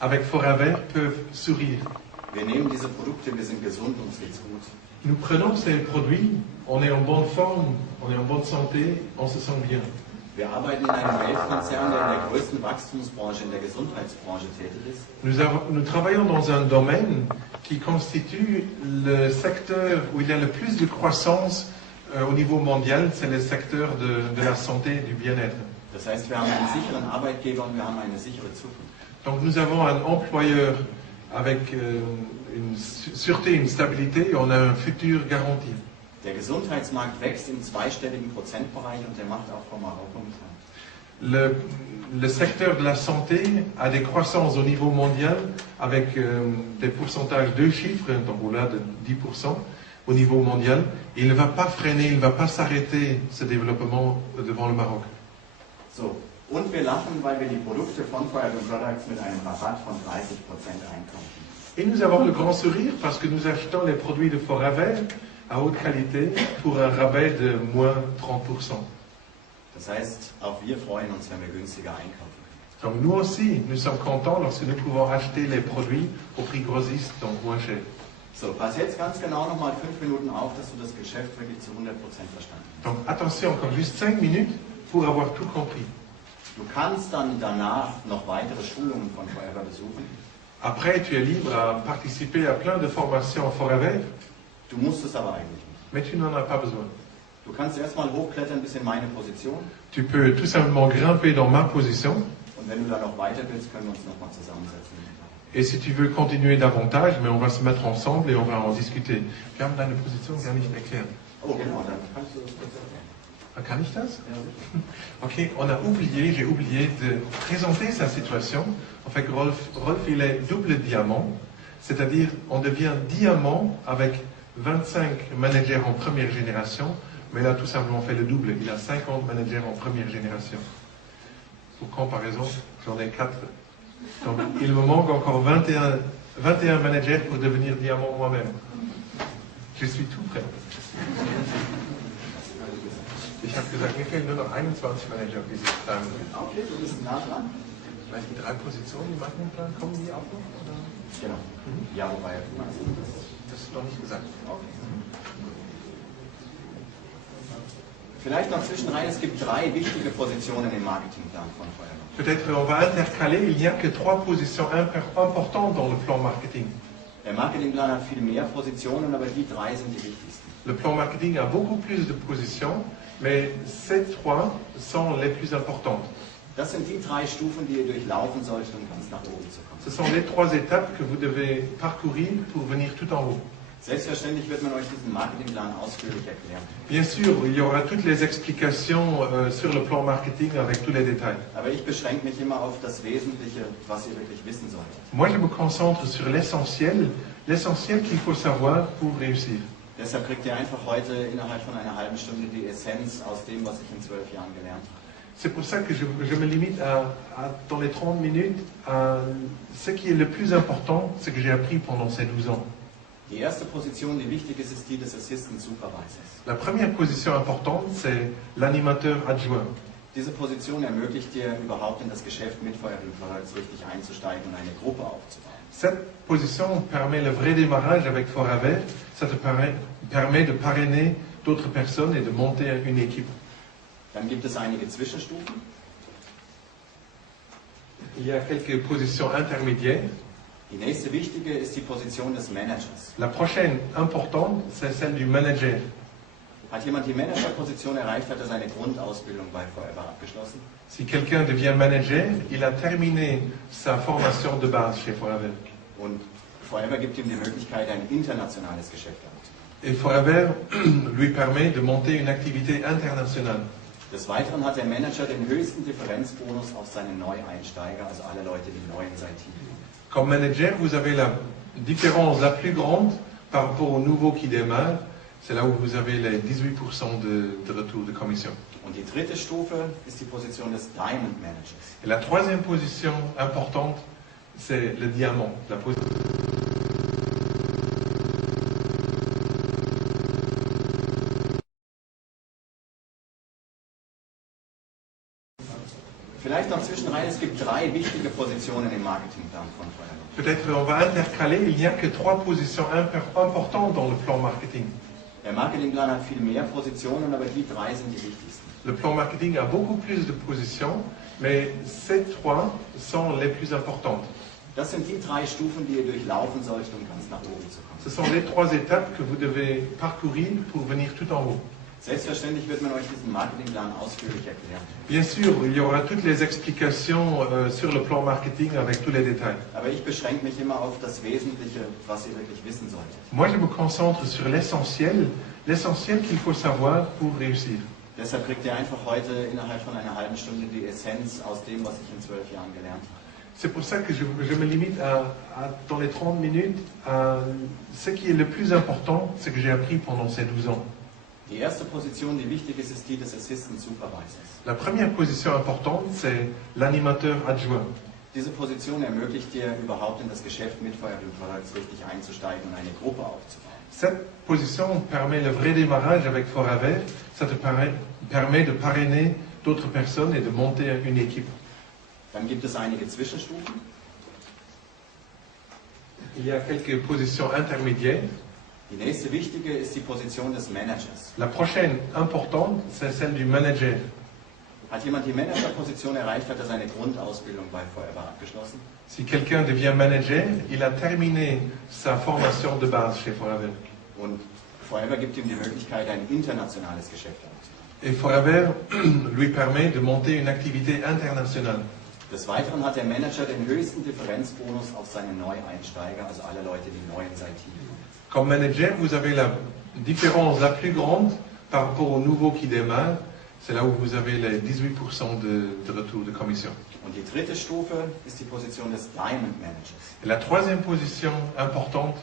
avec Forever peuvent sourire? Wir nehmen diese Produkte, wir sind gesund, uns geht's gut. Nous prenons ces produits, on est en bonne forme, on est en bonne santé, on se sent bien. Wir arbeiten in einem Weltkonzern, der in der größten Wachstumsbranche, in der Gesundheitsbranche tätig ist. Nous travaillons dans un domaine qui constitue le secteur où il y a le plus de croissance au niveau mondial, c'est le secteur de la santé et du bien-être. Das heißt, wir haben einen sicheren Arbeitgeber und wir haben eine sichere Zukunft. Donc nous avons un employeur avec une sûreté, une stabilité et on a un futur garanti. Der Gesundheitsmarkt wächst im zweistelligen Prozentbereich und der macht auch vor Marokko mit an. Le secteur de la santé a des croissances au niveau mondial avec des pourcentages de chiffres, donc au-delà de 10% au niveau mondial. Il ne va pas freiner, il ne va pas s'arrêter ce développement devant le Maroc. So, und wir lachen, weil wir die Produkte von Fire Emblem Products mit einem Rabatt von 30% einkaufen. Et nous avons le grand sourire parce que nous achetons les produits de Forever à haute qualité pour un rabais de moins 30%. Das heißt, auch wir freuen uns, wenn wir günstiger einkaufen können. Donc nous aussi, nous sommes contents lorsque nous pouvons acheter les produits au prix grossiste, donc moins cher. So, pass jetzt ganz genau nochmal 5 Minuten auf, dass du das Geschäft wirklich zu 100% verstanden hast. Donc attention, encore juste 5 minutes pour avoir tout compris. Du kannst dann danach noch weitere Schulungen von Forever besuchen. Après, tu es libre à participer à plein de formations Forever, Du musst es aber eigentlich nicht. mais tu n'en as pas besoin. Du kannst erstmal hochklettern bis in meine Position Tu peux tout simplement grimper dans ma position, und wenn du dann noch weiter willst, können wir uns nochmal zusammensetzen. et si tu veux continuer davantage, mais on va se mettre ensemble et on va en discuter. Wir haben deine Position gar nicht erklärt. Oh, genau, dann kannst du das kurz erklären. Kann ich das? Ok, j'ai oublié de présenter sa situation. En fait, Rolf, il est double diamant, c'est-à-dire on devient diamant avec 25 managers en première génération, mais là tout simplement fait le double, il a 50 managers en première génération. Pour comparaison, j'en ai 4. Donc il me manque encore 21 managers pour devenir diamant moi-même. Je suis tout prêt. Ich habe gesagt, mir fehlen nur noch 21 Manager bis dann. Okay, du bist nah dran. Vielleicht die 3 Positionen im Marketingplan, kommen die auch noch? Oder? Genau. Ja, wobei, Das ist noch nicht gesagt. Okay. Vielleicht noch zwischenrein, es gibt 3 wichtige Positionen im Marketingplan von Feuerwehr. Peut-être on va intercaler, il n'y a que 3 positions importantes dans le plan marketing. Der Marketingplan hat viel mehr Positionen, aber die 3 sind die wichtigsten. Le plan marketing a beaucoup plus de positions, mais ces 3 sont les plus importantes. Das sind die 3 Stufen, die ihr durchlaufen solltet, um ganz nach oben zu kommen. Ce sont les 3 étapes que vous devez parcourir pour venir tout en haut. Selbstverständlich wird man euch diesen Marketingplan ausführlich erklären. Bien sûr, il y aura toutes les explications sur le plan marketing avec tous les détails. Aber ich beschränke mich immer auf das Wesentliche, was ihr wirklich wissen solltet. Moi, je me concentre sur l'essentiel qu'il faut savoir pour réussir. Deshalb kriegt ihr einfach heute innerhalb von einer halben Stunde die Essenz aus dem, was ich in 12 Jahren gelernt habe. C'est pour ça que je me limite dans les 30 minutes à ce qui est le plus important, ce que j'ai appris pendant ces 12 ans. Die erste Position, die wichtig ist, ist die des Assistant Supervisors. La première position importante, c'est l'animateur adjoint. Diese Position ermöglicht dir überhaupt in das Geschäft mit Feuerwehr Products richtig einzusteigen und eine Gruppe aufzubauen. Cette position permet le vrai démarrage avec Foravet. Ça te permet de parrainer d'autres personnes et de monter une équipe. Dann gibt es einige Zwischenstufen. Il y a quelques positions intermédiaires. Die nächste wichtige ist die Position des Managers. La prochaine importante, c'est celle du manager. Hat jemand die Managerposition erreicht, hat er seine Grundausbildung bei Feuerwehr abgeschlossen. Si quelqu'un devient manager, il a terminé sa formation de base chez Foravet. Und Feuerwehr gibt ihm die Möglichkeit, ein internationales Geschäft aufzubauen. Et Foravet lui permet de monter une activité internationale. Des Weiteren hat der Manager den höchsten Differenzbonus auf seine Neueinsteiger, also alle Leute, die neu in sein Team kommen. Comme manager, vous avez la différence la plus grande par rapport aux nouveaux qui démarrent. C'est là où vous avez les 18% de retour de commission. Und die dritte Stufe ist die Position des Diamond Managers. Et la troisième position importante, c'est le diamant. Vielleicht noch zwischenrein, es gibt 3 wichtige Positionen im Marketingplan von Feuerwehr. Peut-être on va intercaler, il n'y a que 3 positions importantes dans le plan marketing. Der Marketingplan hat viel mehr Positionen, aber die 3 sind die wichtigsten. Le plan marketing a beaucoup plus de positions, mais ces 3 sont les plus importantes. Das sind die 3 Stufen, die ihr durchlaufen solltet, um ganz nach oben zu kommen. Ce sont les 3 étapes que vous devez parcourir pour venir tout en haut. Selbstverständlich wird man euch diesen Marketingplan ausführlich erklären. Bien sûr, il y aura toutes les explications sur le plan marketing avec tous les détails. Aber ich beschränke mich immer auf das Wesentliche, was ihr wirklich wissen solltet. Moi, je me concentre sur l'essentiel qu'il faut savoir pour réussir. Deshalb kriegt ihr einfach heute innerhalb von einer halben Stunde die Essenz aus dem, was ich in 12 Jahren gelernt habe. C'est pour ça que je me limite dans les 30 minutes à ce qui est le plus important, ce que j'ai appris pendant ces 12 ans. Die erste Position, die wichtig ist, ist die des Assistant Supervisors. La première position importante, c'est l'animateur adjoint. Diese Position ermöglicht dir überhaupt in das Geschäft mit Feuerwehr Products richtig einzusteigen und eine Gruppe aufzubauen. Cette position permet le vrai démarrage avec Foravet. Ça te permet de parrainer d'autres personnes et de monter une équipe. Dann gibt es einige Zwischenstufen. Il y a quelques positions intermédiaires. Die nächste wichtige ist die Position des Managers. La prochaine importante, c'est celle du manager. Hat jemand die Managerposition erreicht, hat er seine Grundausbildung bei Feuerwehr abgeschlossen. Si quelqu'un devient manager, il a terminé sa formation de base chez Foravet. Und Feuerwehr gibt ihm die Möglichkeit, ein internationales Geschäft aufzubauen. Et Foravet lui permet de monter une activité internationale. Des Weiteren hat der Manager den höchsten Differenzbonus auf seine Neueinsteiger, also alle Leute, die neu in sein Team kommen. Comme manager, vous avez la différence la plus grande par rapport aux nouveaux qui démarrent. C'est là où vous avez les 18% de retour de commission. Und die dritte Stufe ist die Position des Diamond Managers. Et la troisième position importante,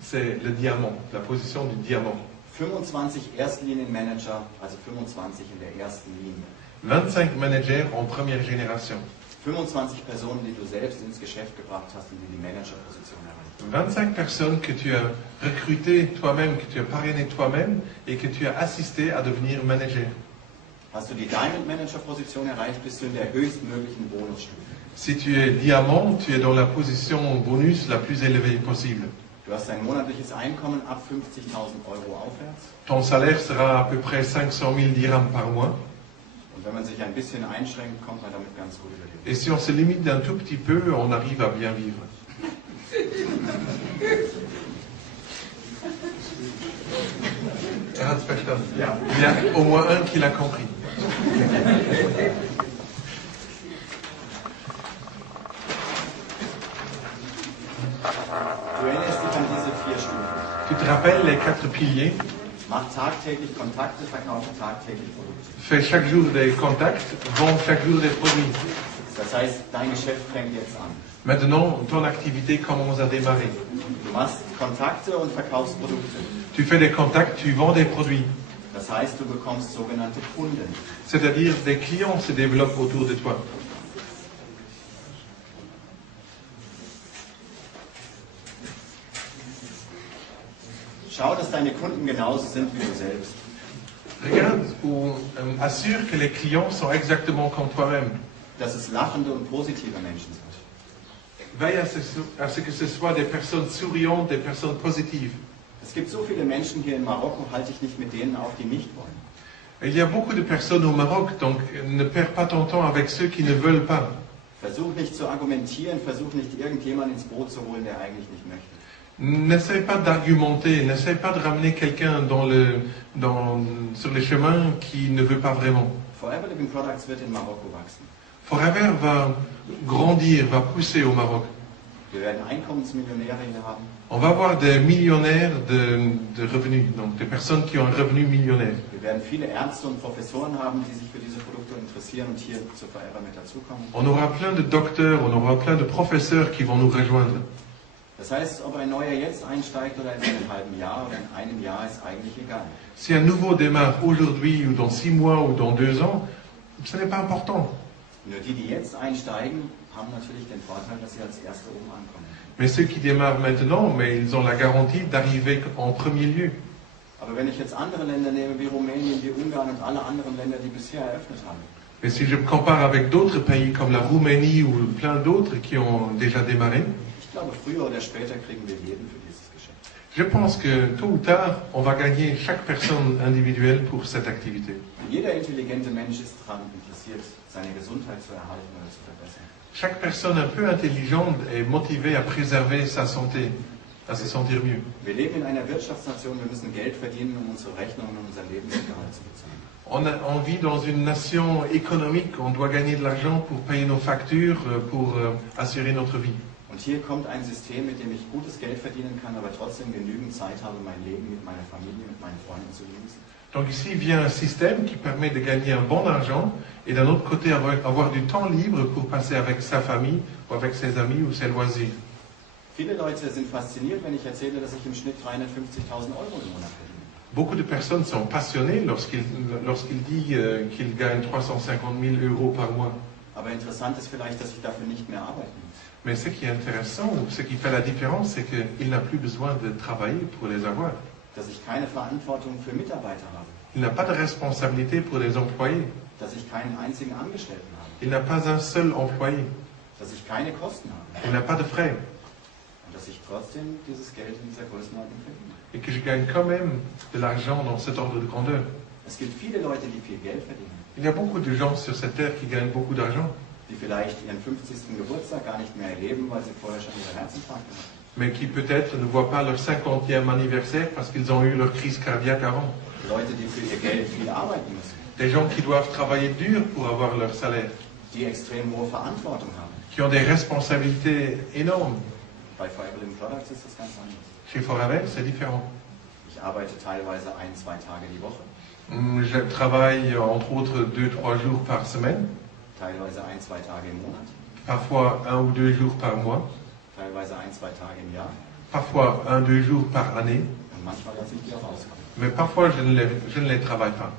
c'est le diamant, la position du diamant. 25 Erstlinienmanager, also 25 in der ersten Linie. 25 managers en première génération. 25 Personen, die du selbst ins Geschäft gebracht hast und die die Managerposition erreicht. 25 personnes que tu as recrutées toi-même, que tu as parrainées toi-même et que tu as assisté à devenir manager. Hast du die Diamond Manager Position erreicht, bist du in der höchstmöglichen Bonusstufe. Si tu es diamant, tu es dans la position bonus la plus élevée possible. Du hast ein monatliches Einkommen ab 50.000 Euro aufwärts. Ton salaire sera à peu près 500 000 dirhams par mois. Und wenn man sich ein bisschen einschränkt, kommt man damit ganz gut über die Runden. Et si on se limite d'un tout petit peu, on arrive à bien vivre. Er hat's verstanden. Ja. Il y a au moins un qui l'a compris. Du erinnerst dich an diese 4 Stufen. Tu te rappelles les 4 piliers? Mach tagtäglich Kontakte, verkaufe tagtäglich Produkte. Fais chaque jour des contacts, vends chaque jour des produits. Das heißt, dein Geschäft fängt jetzt an. Maintenant, ton activité commence à démarrer. Du machst Kontakte und verkaufst Produkte. Tu fais des contacts, tu vends des produits. Das heißt, du bekommst sogenannte Kunden. C'est-à-dire des clients se développent autour de toi. Schau, dass deine Kunden genauso sind wie du selbst. Regarde ou assure que les clients sont exactement comme toi-même. Dass es lachende und positive Menschen sind. Veille à ce que ce soit des personnes souriantes, des personnes positives. Es gibt so viele Menschen hier in Marokko, halte ich nicht mit denen auf, die nicht wollen. Il y a beaucoup de personnes au Maroc, donc ne perds pas ton temps avec ceux qui ne veulent pas. Versuch nicht zu argumentieren, versuch nicht irgendjemand ins Boot zu holen, der eigentlich nicht möchte. N'essaie pas d'argumenter, n'essaie pas de ramener quelqu'un sur les chemins qui ne veut pas vraiment. Forever Living Products wird in Marokko wachsen. Forever va grandir, va pousser au Maroc. Wir werden Einkommensmillionäre hier haben. On va avoir des millionnaires de revenus, donc des personnes qui ont un revenu millionnaire. Wir werden viele Ärzte und Professoren haben, die sich für diese Produkte interessieren und hier zu Forever mit dazukommen. On aura plein de docteurs, on aura plein de professeurs qui vont nous rejoindre. Das heißt, ob ein neuer jetzt einsteigt oder in einem halben Jahr oder in einem Jahr, ist eigentlich egal. Si un nouveau démarre aujourd'hui ou dans 6 mois ou dans 2 ans, ce n'est pas important. Nur die, die jetzt einsteigen, haben natürlich den Vorteil, dass sie als Erste oben ankommen. Mais ceux qui démarrent maintenant, mais ils ont la garantie d'arriver en premier lieu. Aber wenn ich jetzt andere Länder nehme, wie Rumänien, wie Ungarn und alle anderen Länder, die bisher eröffnet haben, Mais si je me compare avec d'autres pays comme la Roumanie ou plein d'autres qui ont déjà démarré, ich glaube, früher oder später kriegen wir jeden für dieses Geschäft. je pense que tôt ou tard, on va gagner chaque personne individuelle pour cette activité. Jeder intelligente Mensch ist daran interessiert, seine Gesundheit zu erhalten oder zu verbessern. Chaque personne un peu intelligente est motivée à préserver sa santé, à se sentir mieux. Wir leben in einer Wirtschaftsnation, wir müssen Geld verdienen, um unsere Rechnungen und unser Lebensunterhalt zu bezahlen. On vit dans une nation économique, on doit gagner de l'argent pour payer nos factures, pour assurer notre vie. Und hier kommt ein System, mit dem ich gutes Geld verdienen kann, aber trotzdem genügend Zeit habe, mein Leben mit meiner Familie, mit meinen Freunden zu genießen. Donc ici vient un système qui permet de gagner un bon argent et d'un autre côté avoir du temps libre pour passer avec sa famille ou avec ses amis ou ses loisirs. Viele Leute sind fasziniert, wenn ich erzähle, dass ich im Schnitt 350.000 Euro im Monat verdiene. Beaucoup de personnes sont passionnées lorsqu'ils disent qu'ils gagnent 350 000 euros par mois. Aber interessant ist vielleicht, dass ich dafür nicht mehr arbeiten muss. Mais ce qui est intéressant, ou ce qui fait la différence, c'est qu'il n'a plus besoin de travailler pour les avoir. Dass ich keine Verantwortung für Mitarbeiter habe. Il n'a pas de responsabilité pour les employés. Dass ich keinen einzigen Angestellten habe. Il n'a pas un seul employé. Dass ich keine Kosten habe. Il n'a pas de frais. Und dass ich trotzdem dieses Geld in dieser Größenordnung verdiene. Et que je gagne quand même de l'argent dans cet ordre de grandeur. Es gibt viele Leute, die viel Geld verdienen. Il y a beaucoup de gens sur cette terre qui gagnent beaucoup d'argent, Die vielleicht ihren 50. Geburtstag gar nicht mehr erleben, weil sie vorher schon ihre Herzinfarkte hatten. mais qui peut-être ne voient pas leur 50e anniversaire parce qu'ils ont eu leur crise cardiaque avant. Leute, die für ihr Geld viel arbeiten müssen. Des gens qui doivent travailler dur pour avoir leur salaire, Die extrem hohe Verantwortung haben. qui ont des responsabilités énormes. Bei Forever Living Products ist das ganz anders. Chez Forever, c'est différent. Ich arbeite teilweise 1-2 Tage die Woche. Je travaille entre autres 2-3 jours par semaine, teilweise 1-2 Tage im Monat, parfois 1 ou 2 jours par mois, teilweise 1-2 Tage im Jahr parfois 1-2 jours par année, und manchmal lasse ich die auch auskommen. mais parfois je ne les travaille pas.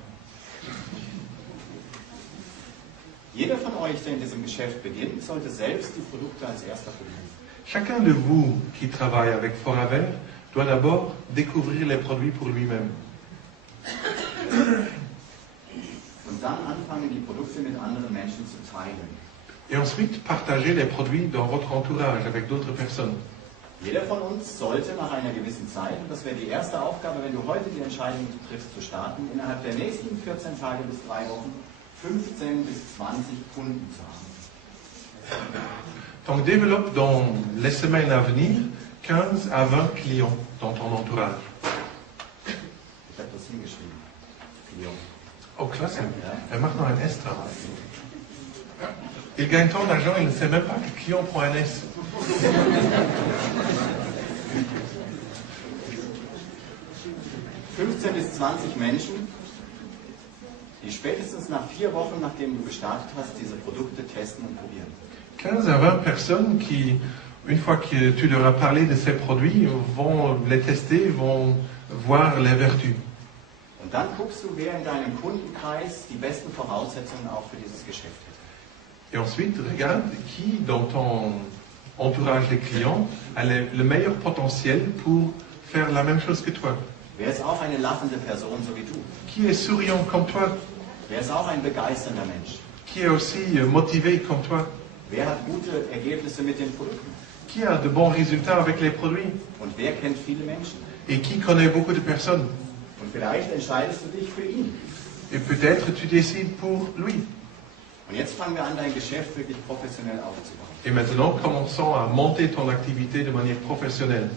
Jeder von euch, der in diesem Geschäft beginnt, sollte selbst die Produkte als erster probieren. Chacun de vous qui travaille avec Foraver doit d'abord découvrir les produits pour lui-même. Und dann anfangen, die Produkte mit anderen Menschen zu teilen. Et ensuite, partager les produits dans votre entourage avec d'autres personnes. Jeder von uns sollte nach einer gewissen Zeit, und das wäre die erste Aufgabe, wenn du heute die Entscheidung triffst zu starten, innerhalb der nächsten 14 Tage bis 3 Wochen 15 bis 20 Kunden zu haben. Donc développe dans les semaines à venir 15 à 20 clients dans ton entourage. Ich habe das hingeschrieben. Client. Oh, klasse. Er macht noch ein S dran. Il gagne tant d'argent, il ne sait même pas que client prend un S. ...15 bis 20 Menschen, die spätestens nach 4 Wochen, nachdem du gestartet hast, diese Produkte testen und probieren. 15 à 20 personnes qui, une fois que tu leur as parlé de ces produits, vont les tester, vont voir les vertus. Und dann guckst du, wer in deinem Kundenkreis die besten Voraussetzungen auch für dieses Geschäft hat. Et ensuite, regarde qui dans ton entourage des clients a le meilleur potentiel pour faire la même chose que toi. Wer ist auch eine lachende Person, so wie du? Qui est souriant comme toi, Wer ist auch ein begeisternder Mensch? qui est aussi motivé comme toi, Wer hat gute Ergebnisse mit den Produkten? qui a de bons résultats avec les produits Und wer kennt viele Menschen? et qui connaît beaucoup de personnes. Und vielleicht entscheidest du dich für ihn. Et peut-être tu décides pour lui. Und jetzt fangen wir an, dein Geschäft wirklich professionell aufzubauen. Et maintenant, commençons à monter ton activité de manière professionnelle.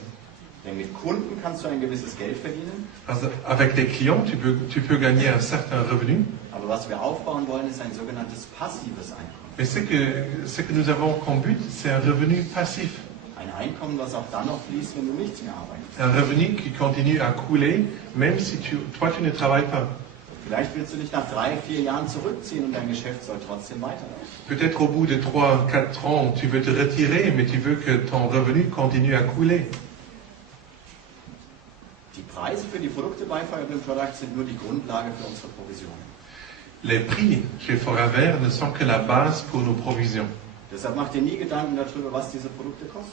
Denn mit Kunden kannst du ein gewisses Geld verdienen. Also, avec tes clients, tu peux gagner un certain revenu. Aber was wir aufbauen wollen, ist ein sogenanntes passives Einkommen. Mais ce que nous avons comme but, c'est un revenu passif. Ein Einkommen, was auch dann noch fließt, wenn du nichts mehr arbeitest. Un revenu qui continue à couler, même si toi tu ne travailles pas. Vielleicht willst du dich nach 3-4 Jahren zurückziehen und dein Geschäft soll trotzdem weiterlaufen. Peut-être au bout de 3-4 ans, tu veux te retirer, mais tu veux que ton revenu continue à couler. Die Preise für die Produkte bei Fireblend Products sind nur die Grundlage für unsere Provisionen. Les prix chez Foraver ne sont que la base pour nos provisions. Deshalb mach dir nie Gedanken darüber, was diese Produkte kosten.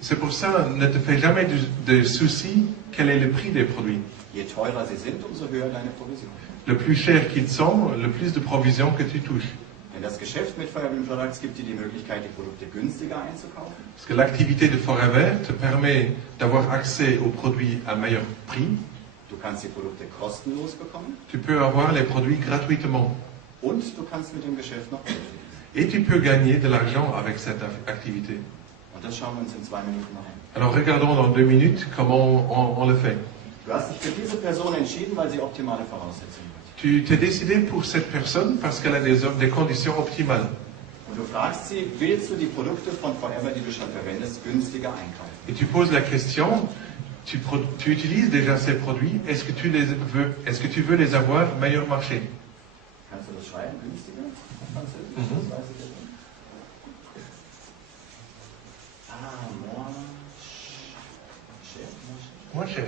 C'est pour ça, ne te fais jamais de soucis quel est le prix des produits. Je teurer sie sind, umso höher deine Provision. Le plus cher qu'ils sont, le plus de provisions que tu touches. Denn das Geschäft mit Fireblend Products gibt dir die Möglichkeit, die Produkte günstiger einzukaufen. Parce que l'activité de Foraver te permet d'avoir accès aux produits à meilleur prix. Du kannst die Produkte kostenlos bekommen Tu peux avoir les produits gratuitement. und du kannst mit dem Geschäft noch Geld verdienen. Et tu peux gagner de l'argent avec cette activité. Und das schauen wir uns in 2 Minuten noch an. Alors regardons dans 2 minutes comment on le fait. Du hast dich für diese Person entschieden, weil sie optimale Voraussetzungen hat. Tu t'es décidé pour cette personne parce qu'elle a des conditions optimales. Und du fragst sie, willst du die Produkte von Forever, die du schon verwendest, günstiger einkaufen? Et tu poses la question, tu utilises déjà ces produits, est-ce que tu veux les avoir meilleur marché? Kannst du das schreiben, günstiger? Französisch? Mhm. Das weiß ich jetzt nicht. Moins cher? Moins cher.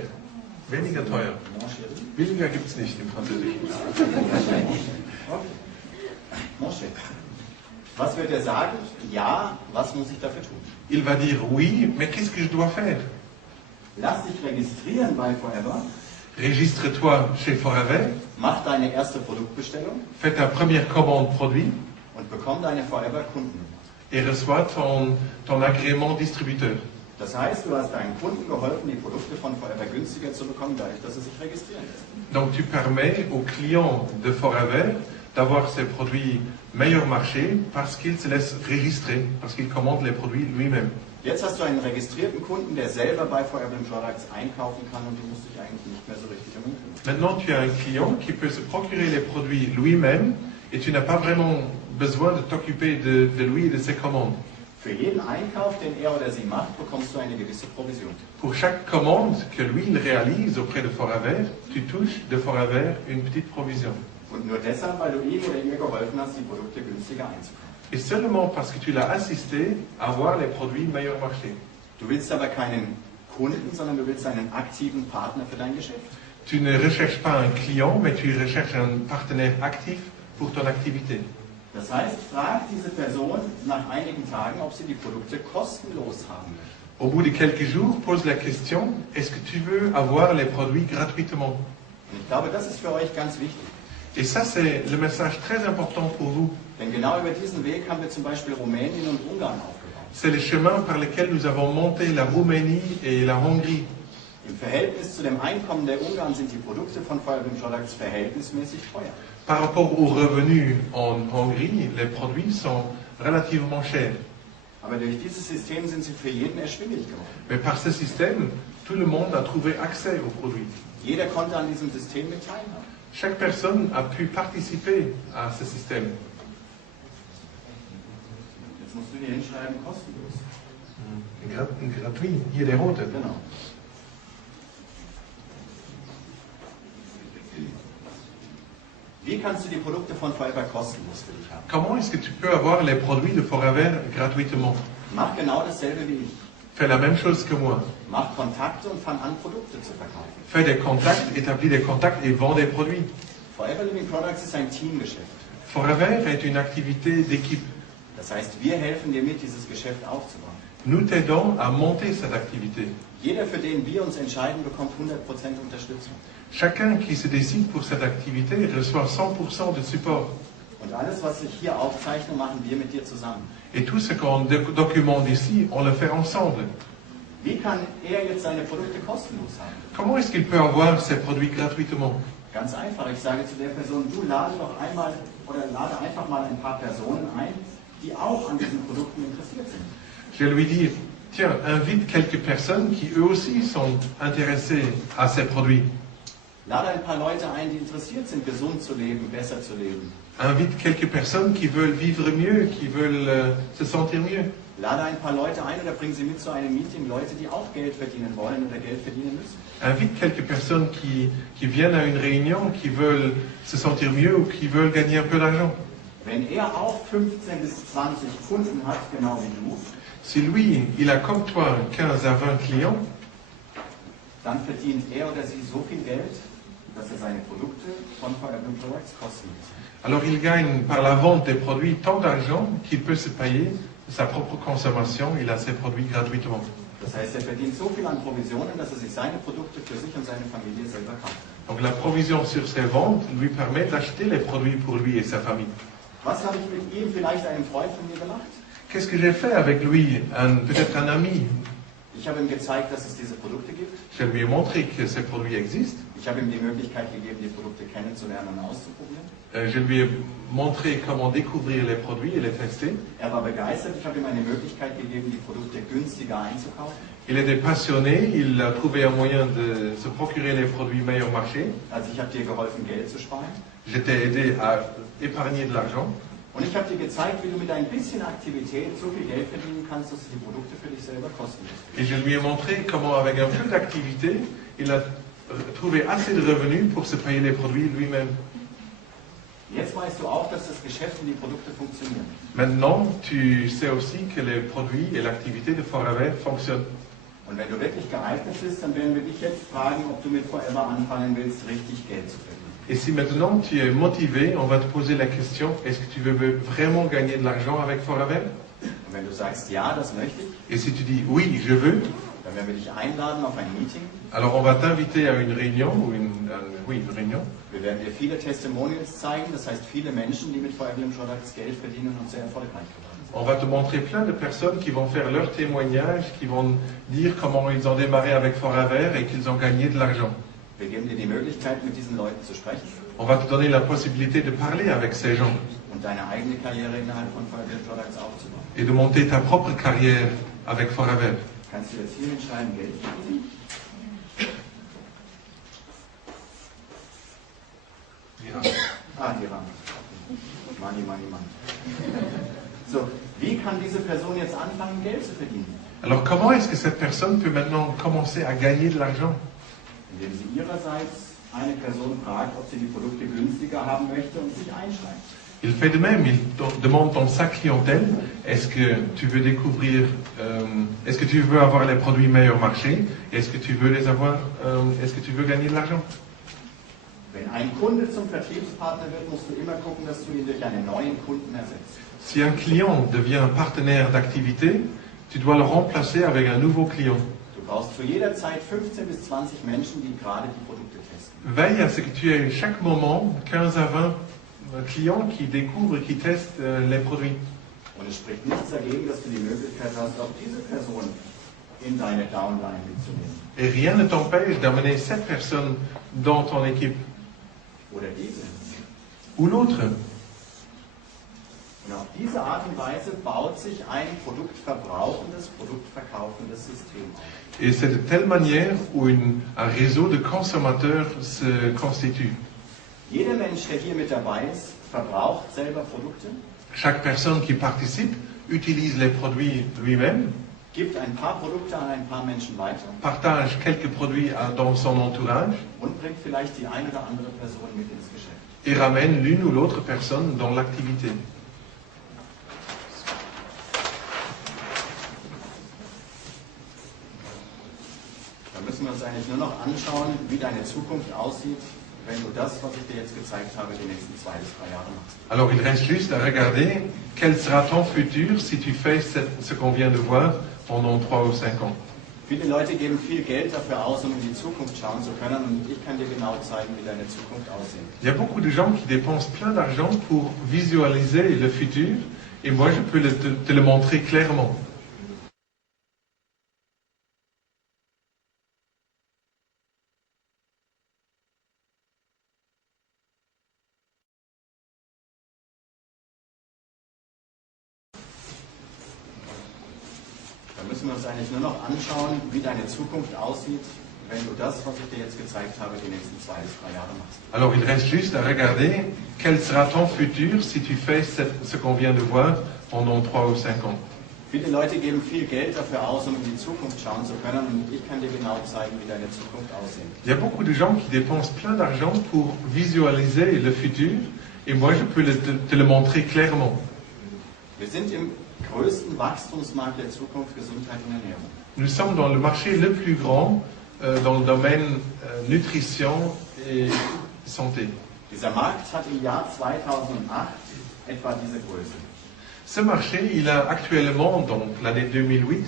Weniger teuer. Moins cher? Weniger gibt es nicht im Französischen. Okay. Moins cher. Was wird er sagen? Ja, was muss ich dafür tun? Il va dire oui, mais qu'est-ce que je dois faire? Lass dich registrieren bei Forever. Registre-toi chez Foraver, Mach deine erste Produktbestellung fais ta première commande produit und bekomm deine Forever-Kunden. et reçois ton agrément distributeur. Das heißt, du hast deinen Kunden geholfen, die Produkte von Forever günstiger zu bekommen, dadurch, dass sie sich registrieren lassen. Donc tu permets aux clients de Foraver d'avoir ces produits meilleur marché parce qu'ils se laissent registrer, parce qu'ils commandent les produits lui-même. Jetzt hast du einen registrierten Kunden, der selber bei Fireblend Products einkaufen kann und du musst dich eigentlich nicht mehr so richtig um ihn kümmern. Maintenant, tu as un client qui peut se procurer les produits lui-même et tu n'as pas vraiment besoin de t'occuper de lui et de ses commandes. Für jeden Einkauf, den er oder sie macht, bekommst du eine gewisse Provision. Pour chaque commande que lui il réalise auprès de Forever, tu touches de Forever une petite provision. Und nur deshalb, weil du ihm oder ihr geholfen hast, die Produkte günstiger einzukaufen. Et seulement parce que tu l'as assisté à avoir les produits meilleur marché. Du willst aber keinen Kunden, sondern du willst einen aktiven Partner für dein Geschäft. Tu ne recherches pas un client, mais tu recherches un partenaire actif pour ton activité. Das heißt, frag diese Person nach einigen Tagen, ob sie die Produkte kostenlos haben möchte. Au bout de quelques jours, pose la question, est-ce que tu veux avoir les produits gratuitement? Und ich glaube, das ist für euch ganz wichtig. Et ça, c'est le message très important pour vous. Denn genau über diesen Weg haben wir zum Beispiel Rumänien und Ungarn aufgebaut. C'est le chemin par lequel nous avons monté la Roumanie et la Hongrie. Im Verhältnis zu dem Einkommen der Ungarn sind die Produkte von Firebeam Products verhältnismäßig teuer. Par rapport aux revenus en Hongrie, les produits sont relativement chers. Aber durch dieses System sind sie für jeden erschwinglich geworden. Mais par ce système, tout le monde a trouvé accès aux produits. Jeder konnte an diesem System mit teilhaben. Chaque personne a pu participer à ce système. Jetzt musst du hier hinschreiben, kostenlos. Gratuit, hier der rote. Genau. Wie kannst du die Produkte von Forever kostenlos für dich haben? Comment est-ce que tu peux avoir les produits de Forever gratuitement? Mach genau dasselbe wie ich. Fais la même chose que moi. Mach Kontakte und fang an, Produkte zu verkaufen. Fais des contacts, établis des contacts et vends des produits. Forever Living Products ist ein Teamgeschäft. Forever est une activité d'équipe. Das heißt, wir helfen dir mit, dieses Geschäft aufzubauen. Nous t'aidons à monter cette activité. Jeder, für den wir uns entscheiden, bekommt 100% Unterstützung. Chacun qui se décide pour cette activité reçoit 100% de support. Und alles, was ich hier aufzeichne, machen wir mit dir zusammen. Et tout ce qu'on documente ici, on le fait ensemble. Wie kann er jetzt seine Produkte kostenlos haben? Comment est-ce qu'il peut avoir ces produits gratuitement? Ganz einfach, ich sage zu der Person, du lade doch einmal oder lade einfach mal ein paar Personen ein, die auch an diesen Produkten interessiert sind. Je lui dis, tiens, invite quelques personnes qui eux aussi sont intéressées à ces produits. Lade ein paar Leute ein, die interessiert sind, gesund zu leben, besser zu leben. Invite quelques personnes qui veulent vivre mieux, qui veulent se sentir mieux. Lade ein paar Leute ein oder bring sie mit zu einem Meeting, Leute, die auch Geld verdienen wollen oder Geld verdienen müssen. Invite quelques personnes qui viennent à une réunion, qui veulent se sentir mieux ou qui veulent gagner un peu d'argent. Wenn er auch 15 bis 20 Kunden hat, genau wie du, Si lui, il a comme toi 15 à 20 clients, dann verdient er oder sie so viel Geld, dass er seine Produkte von Firebeam Products kostenlos hat. alors il gagne par la vente des produits tant d'argent qu'il peut se payer sa propre consommation, il a ses produits gratuitement. Das heißt, er verdient so viel an Provisionen, dass er sich seine Produkte für sich und seine Familie selber kauft. Donc la provision sur ses ventes lui permet d'acheter les produits pour lui et sa famille. Was habe ich mit ihm, vielleicht einem Freund von mir gemacht? Qu'est-ce que j'ai fait avec lui, peut-être un ami? Ich habe ihm gezeigt, dass es diese Produkte gibt. Je lui ai montré que ces produits existent. Ich habe ihm die Möglichkeit gegeben, die Produkte kennenzulernen und auszuprobieren. Je lui ai montré comment découvrir les produits et les tester. Er war begeistert. Ich habe ihm eine Möglichkeit gegeben, die Produkte günstiger einzukaufen. Il était passionné, il a trouvé un moyen de se procurer les produits meilleur marché. Also ich habe dir geholfen, Geld zu sparen. Je t'ai aidé à épargner de l'argent. Und ich habe dir gezeigt, wie du mit ein bisschen Aktivität so viel Geld verdienen kannst, dass du die Produkte für dich selber kostenlos kriegst. Et je lui ai montré comment, avec un peu d'activité, il a trouvé assez de revenus pour se payer les produits lui-même. Jetzt weißt du auch, dass das Geschäft und die Produkte funktionieren. Maintenant, tu sais aussi que les produits et l'activité de Forever fonctionnent. Und wenn du wirklich geeignet bist, dann werden wir dich jetzt fragen, ob du mit Forever anfangen willst, richtig Geld zu verdienen. Et si maintenant tu es motivé, on va te poser la question, est-ce que tu veux vraiment gagner de l'argent avec Forever? Und wenn du sagst, ja, das möchte ich, Et si tu dis oui, je veux, dann werden wir dich einladen auf ein Meeting. alors on va t'inviter à une réunion, ou une réunion. Wir werden dir viele Testimonials zeigen, das heißt viele Menschen, die mit Firebeam Products Geld verdienen und sehr erfolgreich geworden sind. On va te montrer plein de personnes qui vont faire leur témoignage, qui vont dire comment ils ont démarré avec Forever et qu'ils ont gagné de l'argent. Wir geben dir die Möglichkeit, mit diesen Leuten zu sprechen On va te donner la possibilité de parler avec ces gens und deine eigene Karriere innerhalb von Firebeam Products aufzubauen. et de monter ta propre carrière avec Forever. Kannst du jetzt hier hinschreiben, Geld verdienen? Ja. Ah, die Rahmen. Money, money, money. So, wie kann diese Person jetzt anfangen, Geld zu verdienen? Alors comment est-ce que cette personne peut maintenant commencer à gagner de l'argent? Indem sie ihrerseits eine Person fragt, ob sie die Produkte günstiger haben möchte und sich einschreibt. Il fait de même, il demande dans sa clientèle, est-ce que tu veux découvrir, est-ce que tu veux avoir les produits meilleurs marché, est-ce que tu veux les avoir, est-ce que tu veux gagner de l'argent? Wenn ein Kunde zum Vertriebspartner wird, musst du immer gucken, dass du ihn durch einen neuen Kunden ersetzt. Si un client devient un partenaire d'activité, tu dois le remplacer avec un nouveau client. Du brauchst zu jeder Zeit 15 bis 20 Menschen, die gerade die Produkte testen. Veille à ce que tu aies chaque moment 15 à 20 clients qui découvrent, qui testent les produits. Und es spricht nichts dagegen, dass du die Möglichkeit hast, auch diese Person in deine Downline mitzunehmen. Et rien ne t'empêche d'amener cette personne dans ton équipe. Oder diese. Ou l'autre. Und auf diese Art und Weise baut sich ein produktverbrauchendes, produktverkaufendes System auf. Et c'est de telle manière où un réseau de consommateurs se constitue. Jeder Mensch, der hier mit dabei ist, verbraucht selber Produkte. Chaque personne qui participe utilise les produits lui-même, Gibt ein paar Produkte an ein paar Menschen weiter partage quelques produits dans son entourage und bringt vielleicht die eine oder andere Person mit ins Geschäft. et ramène l'une ou l'autre personne dans l'activité. Da müssen wir uns eigentlich nur noch anschauen, wie deine Zukunft aussieht, wenn du das, was ich dir jetzt gezeigt habe, die nächsten 2 bis 3 Jahre machst. Alors il reste juste à regarder quel sera ton futur si tu fais ce qu'on vient de voir pendant 3 ou 5 ans. Viele Leute geben viel Geld dafür aus, um in die Zukunft schauen zu können, und ich kann dir genau zeigen, wie deine Zukunft aussehen. Il y a beaucoup de gens qui dépensent plein d'argent pour visualiser le futur et moi je peux te le montrer clairement. Da müssen wir uns eigentlich nur noch anschauen, wie deine Zukunft aussieht, wenn du das, was ich dir jetzt gezeigt habe, die nächsten 2 bis 3 Jahre machst. Alors il reste juste à regarder quel sera ton futur si tu fais ce qu'on vient de voir pendant 3 ou 5 ans. Viele Leute geben viel Geld dafür aus, um in die Zukunft schauen zu können, und ich kann dir genau zeigen, wie deine Zukunft aussehen. Il y a beaucoup de gens qui dépensent plein d'argent pour visualiser le futur et moi je peux te le montrer clairement. Wir sind im größten Wachstumsmarkt der Zukunft, Gesundheit und Ernährung. Nous sommes dans le marché le plus grand dans le domaine nutrition et santé. Dieser Markt hat im Jahr 2008 etwa diese Größe. Ce marché, il a actuellement, donc l'année 2008,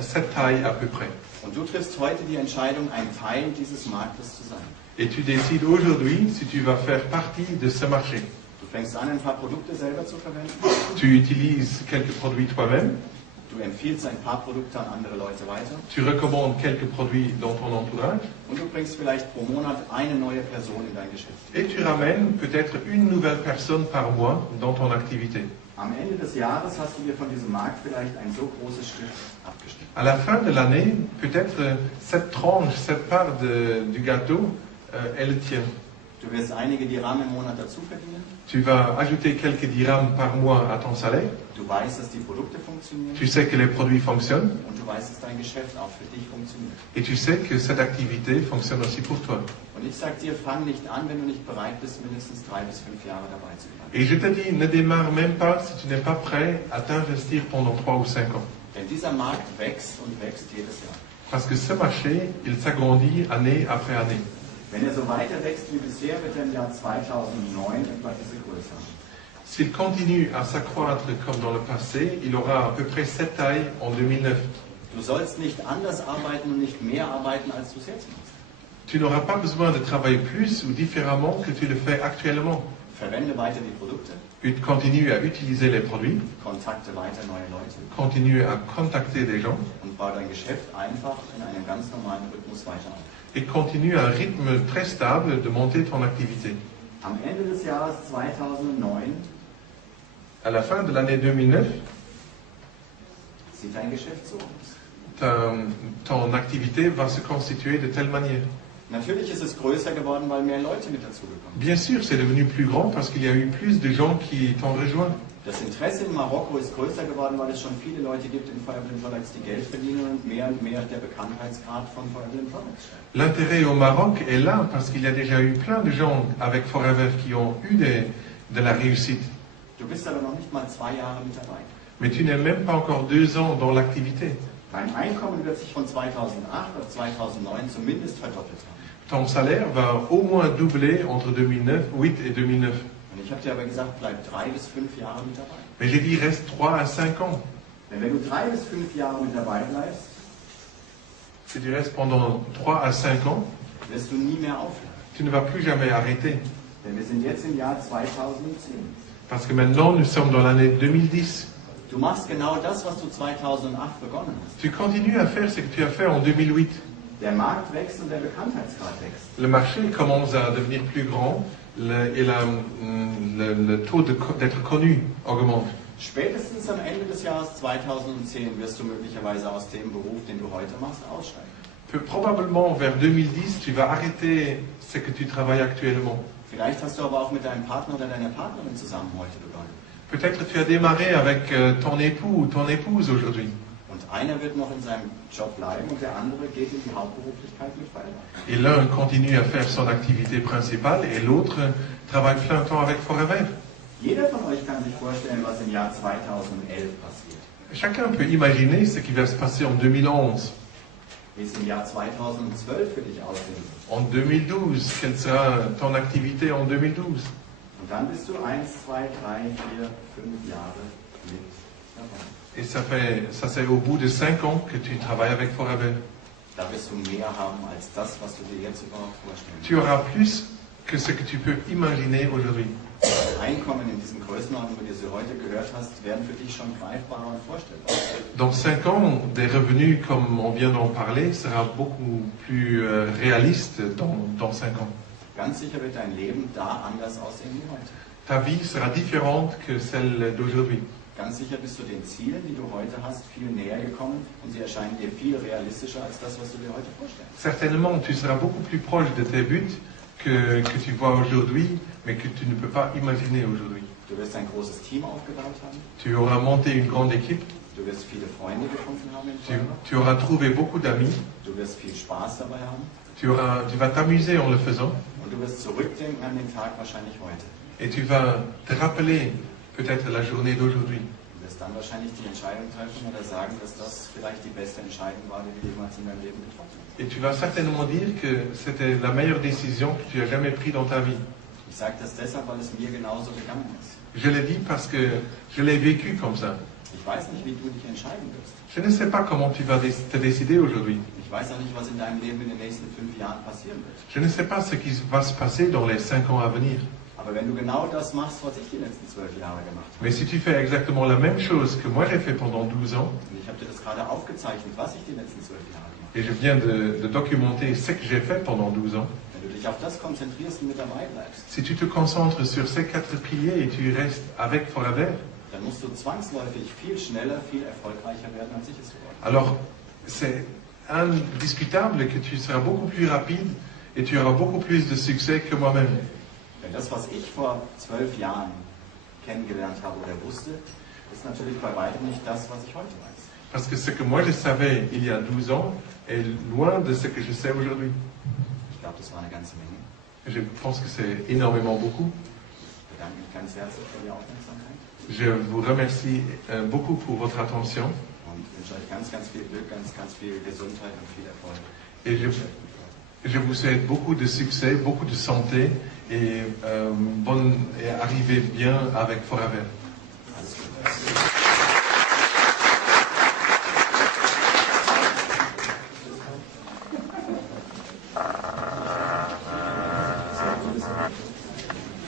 cette taille à peu près. Und du triffst heute die Entscheidung, ein Teil dieses Marktes zu sein. Et tu décides aujourd'hui si tu vas faire partie de ce marché. Du fängst an, ein paar Produkte selber zu verwenden. Tu utilises quelques produits toi-même. Du empfiehlst ein paar Produkte an andere Leute weiter. Tu recommandes quelques produits dans ton entourage. Und du bringst vielleicht pro Monat eine neue Person in dein Geschäft. Et tu ramènes peut-être une nouvelle personne par mois dans ton activité. Am Ende des Jahres hast du dir von diesem Markt vielleicht ein so großes Stück abgeschnitten. À la fin de l'année, peut-être cette tranche, cette part du gâteau, elle est tienne. Du wirst einige Dirham im Monat dazu verdienen. Tu vas ajouter quelques dirhams par mois à ton salaire. Du weißt, dass die Produkte funktionieren. Tu sais que les produits fonctionnent. Und du weißt, dass dein Geschäft auch für dich funktioniert. Et tu sais que cette activité fonctionne aussi pour toi. Und ich sage dir, fang nicht an, wenn du nicht bereit bist, mindestens 3 bis 5 Jahre dabei zu bleiben. Et je te dis, ne démarre même pas si tu n'es pas prêt à t'investir pendant 3 ou 5 ans. Denn dieser Markt wächst und wächst jedes Jahr. Parce que ce marché, il s'agrandit année après année. Wenn er so weiter wächst wie bisher, wird er im Jahr 2009 etwa diese Größe haben. S'il continue à s'accroître comme dans le passé, il aura à peu près cette taille en 2009. Du sollst nicht anders arbeiten und nicht mehr arbeiten, als du es jetzt machst. Tu n'auras pas besoin de travailler plus ou différemment que tu le fais actuellement. Verwende weiter die Produkte, Continue à utiliser les produits, kontakte weiter neue Leute continue à contacter des gens und baue dein Geschäft einfach in einem ganz normalen Rhythmus weiter auf. et continue à un rythme très stable de monter ton activité. Am Ende des Jahres 2009 À la fin de l'année 2009, sieht dein Geschäft so aus. ton activité va se constituer de telle manière. Natürlich ist es größer geworden, weil mehr Leute mit dazugekommen sind. Bien sûr, c'est devenu plus grand parce qu'il y a eu plus de gens qui t'ont rejoint. Das Interesse in Marokko ist größer geworden, weil es schon viele Leute gibt in Feuerblind Products, die Geld verdienen und mehr der Bekanntheitsgrad von Feuerblind Products steigt. L'intérêt au Maroc est là parce qu'il y a déjà eu plein de gens avec Forever qui ont eu de la réussite. Du bist aber noch nicht mal 2 Jahre mit dabei. Mais tu n'es même pas encore 2 ans dans l'activité. Dein Einkommen wird sich von 2008 auf 2009 zumindest verdoppelt haben. Ton salaire va au moins doubler entre 2008 et 2009. Und ich habe dir aber gesagt, bleib 3 bis 5 Jahre mit dabei. Mais j'ai dit, reste 3 à 5 ans. Denn wenn du 3 bis 5 Jahre mit dabei bleibst, Si tu restes pendant 3 à 5 ans, wirst du nie mehr aufhören. tu ne vas plus jamais arrêter. Denn wir sind jetzt im Jahr 2010. Parce que maintenant, nous sommes dans l'année 2010. Du machst genau das, was du 2008 begonnen hast. Tu continues à faire ce que tu as fait en 2008. Der Markt wächst und der Bekanntheitsgrad wächst. Le marché commence à devenir plus grand et le taux d'être connu augmente. Spätestens am Ende des Jahres 2010 wirst du möglicherweise aus dem Beruf, den du heute machst, aussteigen. Probablement vers 2010, tu vas arrêter ce que tu travailles actuellement. Vielleicht hast du aber auch mit deinem Partner oder deiner Partnerin zusammen heute begonnen. Peut-être tu as démarré avec ton époux ou ton épouse aujourd'hui. Und einer wird noch in seinem Job bleiben und der andere geht in die Hauptberuflichkeit mit Feuerwerk. Et l'un continue à faire son activité principale et l'autre travaille plein temps avec Forever. Jeder von euch kann sich vorstellen, was im Jahr 2011 passiert. Chacun peut imaginer ce qui va se passer en 2011. Wie es im Jahr 2012 für dich aussehen wird. En 2012, quelle sera ton activité en 2012? Und dann bist du 1, 2, 3, 4, 5 Jahre mit dabei. Et ça c'est au bout de 5 ans que tu travailles avec Forever. Da wirst du mehr haben als das, was du dir jetzt überhaupt vorstellen Tu auras plus que ce que tu peux imaginer aujourd'hui. Einkommen in diesen Größenordnungen, wie du sie heute gehört hast, werden für dich schon greifbarer und vorstellbar. Dans 5 ans, des revenus comme on vient d'en parler sera beaucoup plus réaliste dans 5 ans. Ganz sicher wird dein Leben da anders aussehen wie heute. Ta vie sera différente que celle d'aujourd'hui. Ganz sicher bist du den Zielen, die du heute hast, viel näher gekommen und sie erscheinen dir viel realistischer als das, was du dir heute vorstellst. Certainement, tu seras beaucoup plus proche de tes buts que tu vois aujourd'hui, mais que tu ne peux pas imaginer aujourd'hui. Du wirst ein großes Team aufgebaut haben. Tu auras monté une grande équipe, Du wirst viele Freunde gefunden haben in Feuerwerk. tu auras trouvé beaucoup d'amis, Du wirst viel Spaß dabei haben. tu vas t'amuser en le faisant, Und du wirst zurückdenken an den Tag wahrscheinlich heute. et tu vas te rappeler peut-être la journée d'aujourd'hui. Du wirst dann wahrscheinlich die Entscheidung treffen oder sagen, dass das vielleicht die beste Entscheidung war, die du jemals in deinem Leben getroffen hast. Et tu vas certainement dire que c'était la meilleure décision que tu as jamais prise dans ta vie. Ich sage das deshalb, weil es mir genauso gegangen ist. Je le dis parce que je l'ai vécu comme ça. Ich weiß nicht, wie du dich entscheiden wirst. Je ne sais pas comment tu vas te décider aujourd'hui. Ich weiß auch nicht, was in deinem Leben in den nächsten 5 Jahren passieren wird. Je ne sais pas ce qui va se passer dans les 5 ans à venir. Aber wenn du genau das machst, was ich die letzten 12 Jahre gemacht habe, Mais si tu fais exactement la même chose que moi j'ai fait pendant 12 ans, und ich habe dir das gerade aufgezeichnet, was ich die letzten 12 Jahre gemacht habe, et je viens de documenter ce que j'ai fait pendant 12 ans, wenn du dich auf das konzentrierst und mit dabei bleibst, si tu te concentres sur ces 4 piliers et tu restes avec Forever, dann musst du zwangsläufig viel schneller, viel erfolgreicher werden, als ich es geworden bin. alors c'est indiscutable que tu seras beaucoup plus rapide et tu auras beaucoup plus de succès que moi-même. Denn das, was ich vor 12 Jahren kennengelernt habe oder wusste, ist natürlich bei weitem nicht das, was ich heute weiß. Parce que ce que moi je savais il y a 12 ans est loin de ce que je sais aujourd'hui. Ich glaube, das war eine ganze Menge. Je pense que c'est énormément beaucoup. Ich bedanke mich ganz herzlich für die Aufmerksamkeit Je vous remercie beaucoup pour votre attention und wünsche euch ganz, ganz viel Glück, ganz, ganz viel Gesundheit und viel Erfolg. et je vous souhaite beaucoup de succès, beaucoup de santé et arrivez bien avec Forever. Alles Gute.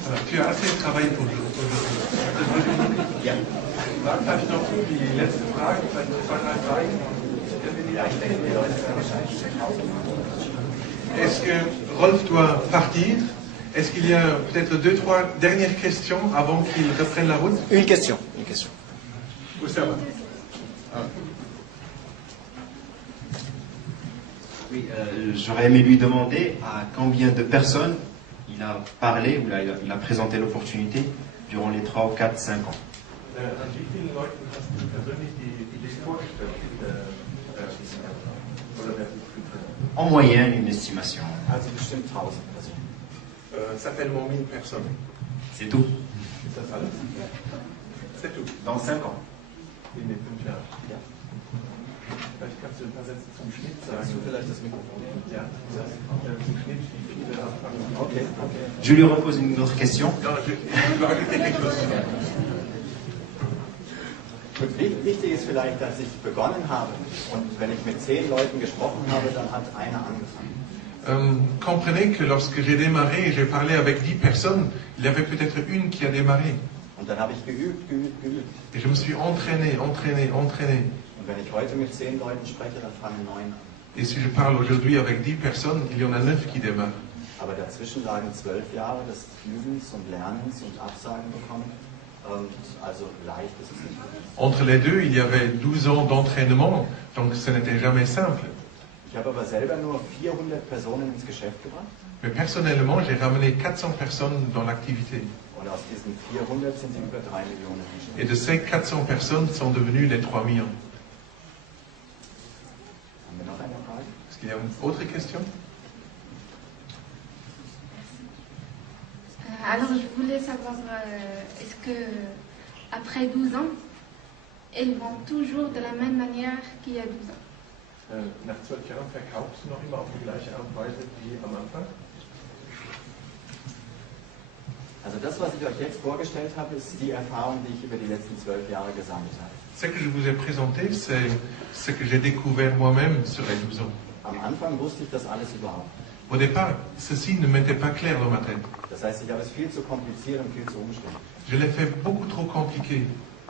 Alors, tu as assez travaillé pour aujourd'hui. Ja. Darf ich noch die letzte Frage, vielleicht noch 2, 3 Fragen? Ja, ich denke, die Leute werden wahrscheinlich schon Est-ce que Rolf doit partir? Est-ce qu'il y a peut-être 2, 3 dernières questions avant qu'il reprenne la route? Une question. Une question. Oussama. Oui, j'aurais aimé lui demander à combien de personnes il a parlé ou il a présenté l'opportunité durant les 3, 4, 5 ans. An wie vielen Leuten hast du persönlich die Idee vorgestellt? En moyenne, une estimation. Also bestimmt 1000 Personen. Certainement 1000 personnes. C'est tout. Ist das alles? C'est tout. Dans 5 ans. In den 5 Jahren. Ja. Vielleicht kannst du ein paar Sätze zum Schnitt sagen. Hast du vielleicht das Mikrofon? Ja, zum Schnitt, wie viele anfangen. Okay, okay. Je lui repose une autre question. Non, je dois ajouter quelque chose. Gut, wichtig ist vielleicht, dass ich begonnen habe und wenn ich mit 10 Leuten gesprochen habe, dann hat einer angefangen. Comprenez que lorsque j'ai démarré, j'ai parlé avec 10 personnes, il y avait peut-être une qui a démarré. Und dann habe ich geübt. Et je me suis entraîné. Und wenn ich heute mit 10 Leuten spreche, dann fangen 9 an. Et si je parle aujourd'hui avec 10 personnes, il y en a 9 qui démarrent. Aber dazwischen lagen 12 Jahre des Übens und Lernens und Absagen bekommen. Und also leicht ist es nicht. Entre les deux, il y avait 12 ans d'entraînement, donc ce n'était jamais simple. Ich habe aber selber nur 400 Personen ins Geschäft gebracht. Mais personnellement, j'ai ramené 400 personnes dans l'activité. Und aus diesen 400 sind sie über 3 Millionen Menschen. Et de ces 400 personnes sont devenues les 3 millions. Haben wir noch eine Frage? Est-ce qu'il y a une autre question? Alors, je voulais savoir, est-ce que après 12 ans, elles vont toujours de la même manière qu'il y a 12 ans? Nach 12 Jahren verkaufst du noch immer auf die gleiche Art und Weise wie am Anfang? Also das, was ich euch jetzt vorgestellt habe, ist die Erfahrung, die ich über die letzten 12 Jahre gesammelt habe. Ce que je vous ai présenté, c'est ce que j'ai découvert moi-même sur les 12 ans. Am Anfang wusste ich das alles überhaupt. Au départ, ceci ne m'était pas clair dans ma tête. Das heißt, ich habe es viel zu kompliziert und viel zu umständlich. Je l'ai fait beaucoup trop compliqué.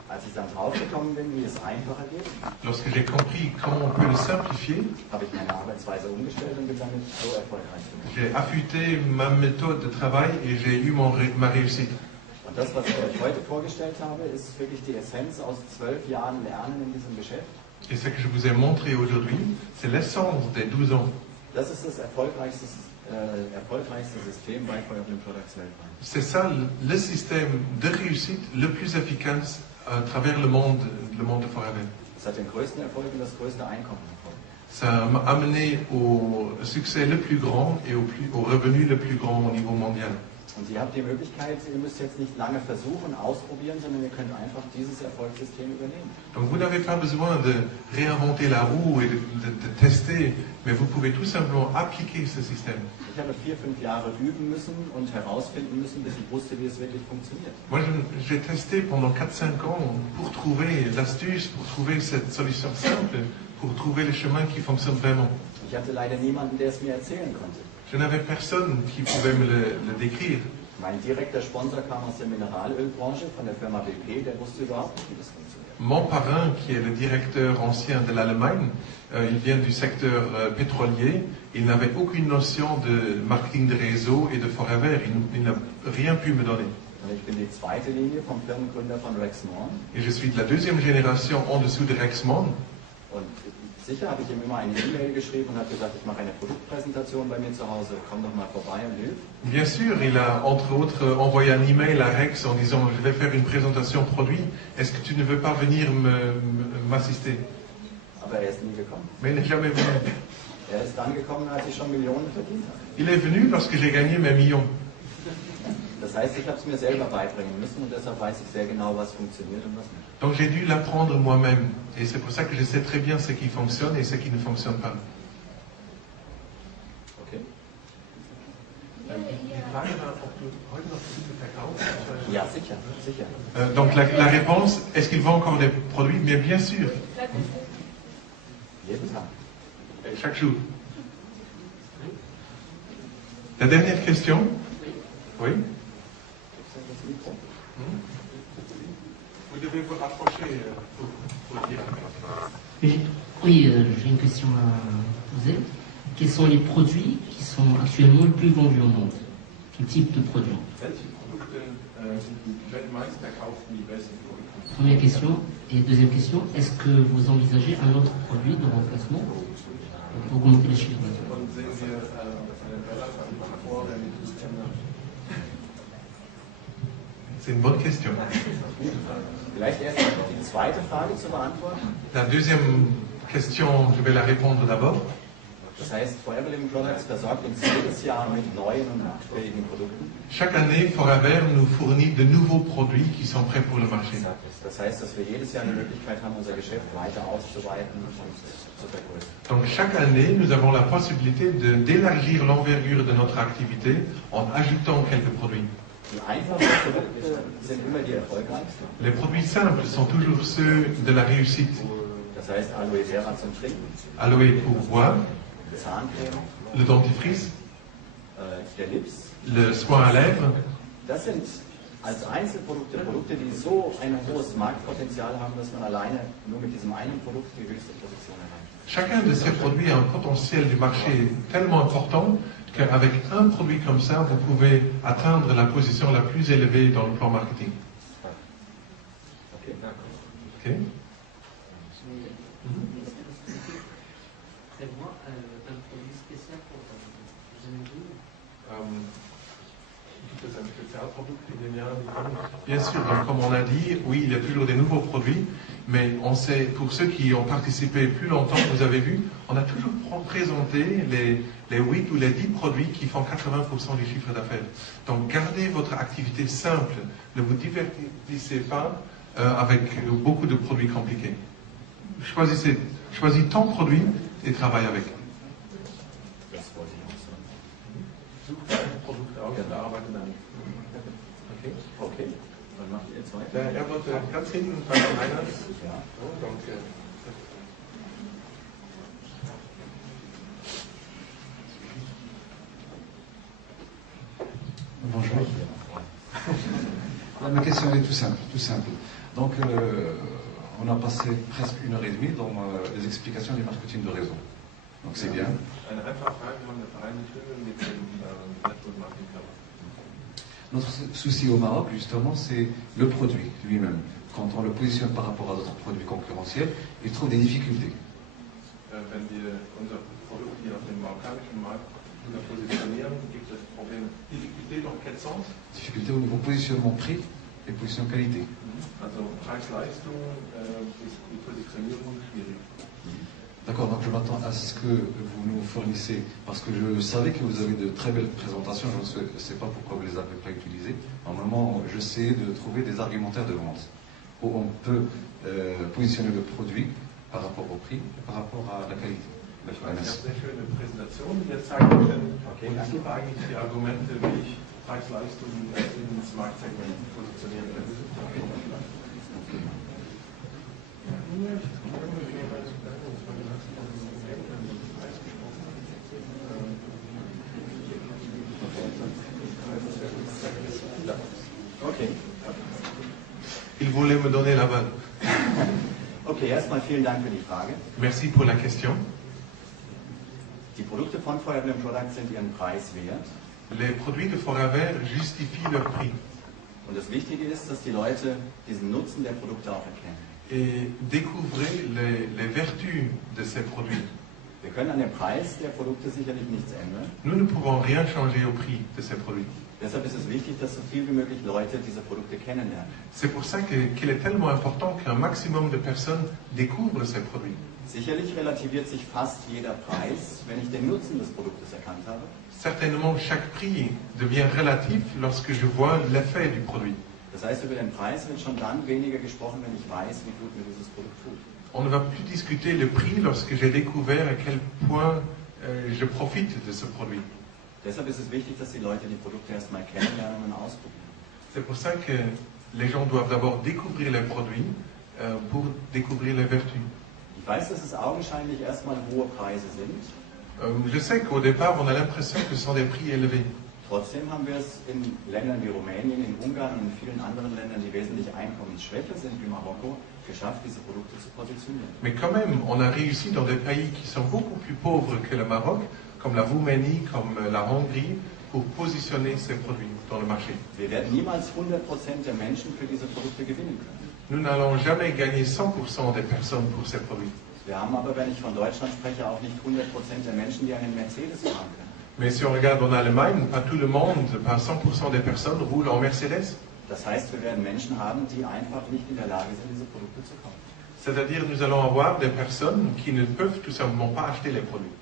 Als ich dann draufgekommen bin, wie es einfacher geht, Lorsque j'ai compris comment on peut le simplifier, habe ich meine Arbeitsweise umgestellt und bin damit so erfolgreich geworden. j'ai affûté ma méthode de travail et j'ai eu ma réussite. Und das, was ich euch heute vorgestellt habe, ist wirklich die Essenz aus 12 Jahren Lernen in diesem Geschäft. Et ce que je vous ai montré aujourd'hui, c'est l'essence des 12 ans. Das ist das erfolgreichste System bei Feuerblin Products weltweit. C'est ça le système de réussite le plus efficace à travers le monde de Forever. Das hat den größten Erfolg und das größte Einkommen erfolgt. Ça m'a amené au succès le plus grand et au revenu le plus grand au niveau mondial. Und ihr habt die Möglichkeit, ihr müsst jetzt nicht lange versuchen, ausprobieren, sondern ihr könnt einfach dieses Erfolgssystem übernehmen. Donc vous n'avez pas besoin de réinventer la roue et de tester, mais vous pouvez tout simplement appliquer ce système. Ich habe 4, 5 Jahre üben müssen und herausfinden müssen, bis ich wusste, wie es wirklich funktioniert. Moi, j'ai testé pendant 4-5 ans pour trouver l'astuce, pour trouver cette solution simple, pour trouver le chemin qui fonctionne vraiment. Ich hatte leider niemanden, der es mir erzählen konnte. Je n'avais personne qui pouvait me le décrire. Mein direkter Sponsor kam aus der Mineralölbranche von der Firma BP, der wusste überhaupt nicht, wie das funktioniert. Mon parrain, qui est le directeur ancien de l'Allemagne, il vient du secteur pétrolier. Il n'avait aucune notion de marketing de réseau et de Forever. Il n'a rien pu me donner. Und ich bin die zweite Linie vom Firmengründer von Rexmon. Et je suis de la deuxième génération en dessous de Rexmon. Und sicher habe ich ihm immer eine E-Mail geschrieben und habe gesagt, ich mache eine Produktpräsentation bei mir zu Hause, komm doch mal vorbei und hilf. Bien sûr, il a entre autres envoyé un email à Rex en disant je vais faire une présentation produit, est-ce que tu ne veux pas venir m'assister? Aber er ist nie gekommen. Mais il n'est jamais venu. Er ist dann gekommen, als ich schon Millionen verdient habe. Il est venu parce que j'ai gagné mes millions. Das heißt, ich habe es mir selber beibringen müssen und deshalb weiß ich sehr genau, was funktioniert und was nicht. Donc j'ai dû l'apprendre moi-même. Et c'est pour ça que je sais très bien ce qui fonctionne et ce qui ne fonctionne pas. Okay? Die Frage war, ob du heute noch Produkte verkaufst. Ja, sicher, sicher. Donc la réponse, est-ce qu'il vend encore des produits? Mais bien sûr, Jeden Tag. chaque jour. La dernière question? Oui? Vous devez vous rapprocher pour dire. Oui, j'ai une question à poser. Quels sont les produits qui sont actuellement le plus vendus au monde? Quel type de produits? Première question. Et deuxième question, est-ce que vous envisagez un autre produit de remplacement? pour augmenter le chiffre d'affaires. C'est une bonne question. Vielleicht erst die zweite Frage zu beantworten. La deuxième question, je vais la répondre d'abord. Das heißt, Forever Living Products versorgt uns jedes Jahr mit neuen und fähigen Produkten. Chaque année, Forever nous fournit de nouveaux produits qui sont prêts pour le marché. Das heißt, dass wir jedes Jahr die Möglichkeit haben, unser Geschäft weiter auszuweiten und zu vergrößern. Donc chaque année, nous avons la possibilité d'élargir l'envergure de notre activité en ajoutant quelques produits. Die einfachen Produkte sind immer die erfolgreichsten. Les produits simples sont toujours ceux de la réussite. Das heißt, Aloe Vera zum Trinken, Aloe pour boire, Zahncreme, le dentifrice, der Lips. le soin à lèvres. Das sind als Einzelprodukte Produkte, die so ein hohes Marktpotenzial haben, dass man alleine nur mit diesem einen Produkt die höchste Position erreicht. Chacun de ces produits a un potentiel du marché tellement important qu'avec un produit comme ça, vous pouvez atteindre la position la plus élevée dans le plan marketing. Okay. Ok? C'est moi un produit spécial pour Bien sûr, donc comme on a dit, oui, il y a toujours des nouveaux produits, mais on sait, pour ceux qui ont participé plus longtemps, vous avez vu, on a toujours présenté les 8 ou les 10 produits qui font 80% du chiffre d'affaires. Donc gardez votre activité simple, ne vous divertissez pas avec beaucoup de produits compliqués. Choisis ton produit et travaille avec. Das wollte ich auch sagen. Such ein Produkt aus und arbeite damit. Okay? Okay, dann macht ihr zwei. Er wird ganz hinten bei einer. Ja. Donc, Bonjour. Ma question est tout simple. Donc, on a passé presque 1h30 dans les explications du marketing de réseau. Donc c'est bien. Notre souci au Maroc, justement, c'est le produit lui-même. Quand on le positionne par rapport à d'autres produits concurrentiels, il trouve des difficultés. Wenn wir unser Produkt hier auf dem marokkanischen Markt positionieren, gibt es Probleme. Difficulté dans quel sens? Difficulté au niveau positionnement prix et positionnement qualité. Also Preis-Leistung ist die Positionierung schwierig. D'accord, donc je m'attends à ce que vous nous fournissez, parce que je savais que vous avez de très belles présentations, je ne sais pas pourquoi vous ne les avez pas utilisées. Normalement, j'essaie de trouver des argumentaires de vente, où on peut positionner le produit par rapport au prix et par rapport à la qualité. Ich habe sehr schöne Präsentationen, die jetzt zeigen können. Okay, und super eigentlich die Argumente, wie ich Preis-Leistung ins Marktsegment positionieren kann. Okay. Il voulait me donner la main. Okay, erstmal vielen Dank für die Frage. Merci pour la question. Die Produkte von Forever Living Products sind ihren Preis wert. Les produits de Forever justifient leur prix. Und das Wichtige ist, dass die Leute diesen Nutzen der Produkte auch erkennen. Et découvrez les vertus de ces produits. Wir können an dem Preis der Produkte sicherlich nichts ändern. Nous ne pouvons rien changer au prix de ces produits. Deshalb ist es wichtig, dass so viel wie möglich Leute diese Produkte kennenlernen. C'est pour ça qu'il est tellement important qu'un maximum de personnes découvrent ces produits. Sicherlich relativiert sich fast jeder Preis, wenn ich den Nutzen des Produktes erkannt habe. Certainement, chaque prix devient relatif lorsque je vois l'effet du produit. Das heißt, über den Preis wird schon dann weniger gesprochen, wenn ich weiß, wie gut mir dieses Produkt tut. On ne va plus discuter le prix lorsque j'ai découvert à quel point je profite de ce produit. Deshalb ist es wichtig, dass die Leute die Produkte erstmal kennenlernen und ausprobieren. C'est pour ça que les gens doivent d'abord découvrir les produits pour découvrir les vertus. Ich weiß, dass es augenscheinlich erstmal hohe Preise sind. Je sais qu'au départ, on a l'impression que ce sont des prix élevés. Trotzdem haben wir es in Ländern wie Rumänien, in Ungarn und in vielen anderen Ländern, die wesentlich einkommensschwächer sind wie Marokko, geschafft, diese Produkte zu positionieren. Mais quand même, on a réussi dans des pays qui sont beaucoup plus pauvres que le Maroc, comme la Roumanie, comme la Hongrie, pour positionner ces produits dans le marché. Wir werden niemals 100% der Menschen für diese Produkte gewinnen können. Nous n'allons jamais gagner 100% des personnes pour ces produits. Wir haben aber, wenn ich von Deutschland spreche, auch nicht 100% der Menschen, die einen Mercedes fahren können. Mais si on regarde en Allemagne, pas tout le monde, pas 100% des personnes roulent en Mercedes. Das heißt, wir werden Menschen haben, die einfach nicht in der Lage sind, diese Produkte zu kaufen. C'est-à-dire nous allons avoir des personnes qui ne peuvent tout simplement pas acheter les produits.